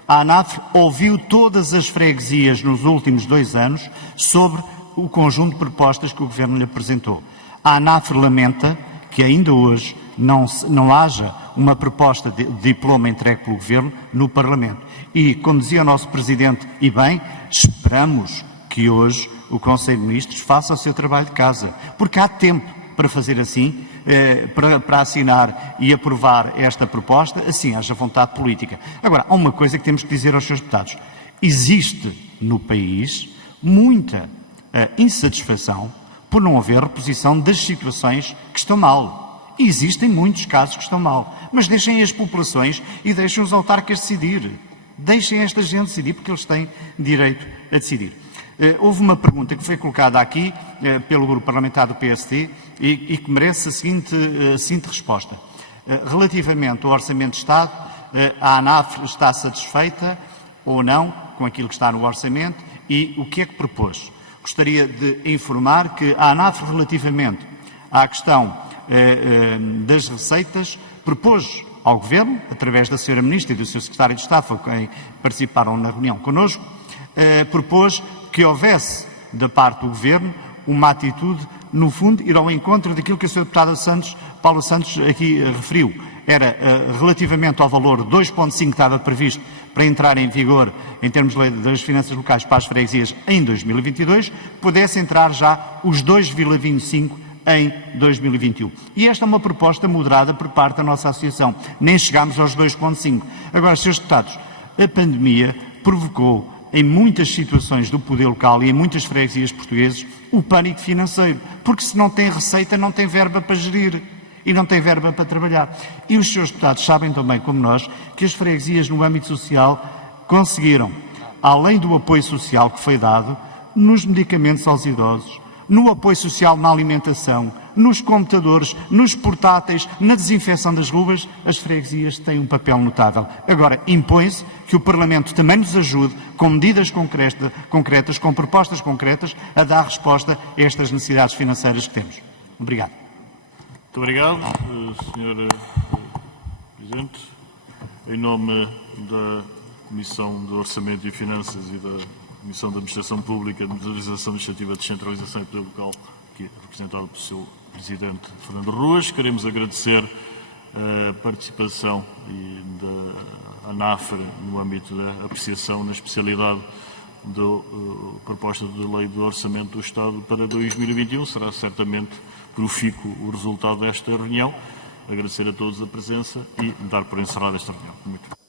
A ANAF ouviu todas as freguesias nos últimos 2 anos sobre o conjunto de propostas que o Governo lhe apresentou. A ANAF lamenta que ainda hoje não haja uma proposta de diploma entregue pelo Governo no Parlamento. E, como dizia o nosso Presidente, e bem, esperamos que hoje o Conselho de Ministros faça o seu trabalho de casa, porque há tempo para fazer assim, para assinar e aprovar esta proposta, assim haja vontade política. Agora, há uma coisa que temos que dizer aos senhores deputados. Existe no país muita insatisfação por não haver reposição das situações que estão mal. E existem muitos casos que estão mal. Mas deixem as populações e deixem os autarcas decidir. Deixem esta gente decidir, porque eles têm direito a decidir. Houve uma pergunta que foi colocada aqui pelo grupo parlamentar do PSD e que merece a seguinte resposta. Relativamente ao Orçamento de Estado, a ANAF está satisfeita ou não com aquilo que está no Orçamento e o que é que propôs? Gostaria de informar que a ANAF, relativamente à questão das receitas, propôs ao Governo, através da Sra. Ministra e do Sr. Secretário de Estado, que participaram na reunião connosco, propôs que houvesse, da parte do Governo, uma atitude, no fundo, ir ao encontro daquilo que a Sra. Deputada Paula Santos aqui referiu. Era relativamente ao valor 2,5 que estava previsto para entrar em vigor em termos de lei das finanças locais para as freguesias em 2022, pudesse entrar já os 2,25 em 2021. E esta é uma proposta moderada por parte da nossa associação. Nem chegámos aos 2,5. Agora, senhores deputados, a pandemia provocou em muitas situações do poder local e em muitas freguesias portuguesas o pânico financeiro, porque se não tem receita não tem verba para gerir e não tem verba para trabalhar. E os senhores deputados sabem também, como nós, que as freguesias no âmbito social conseguiram, além do apoio social que foi dado, nos medicamentos aos idosos, no apoio social na alimentação, nos computadores, nos portáteis, na desinfecção das ruas, as freguesias têm um papel notável. Agora, impõe-se que o Parlamento também nos ajude com medidas concretas, com propostas concretas, a dar resposta a estas necessidades financeiras que temos. Obrigado. Muito obrigado, Sr. Presidente. Em nome da Comissão de Orçamento e Finanças e da Comissão de Administração Pública, de Modernização Administrativa, Descentralização e Poder Local, que é representado pelo seu Presidente Fernando Ruas, queremos agradecer a participação da ANAF no âmbito da apreciação na especialidade da proposta de lei do Orçamento do Estado para 2021. Será certamente profícuo o resultado desta reunião. Agradecer a todos a presença e dar por encerrada esta reunião. Muito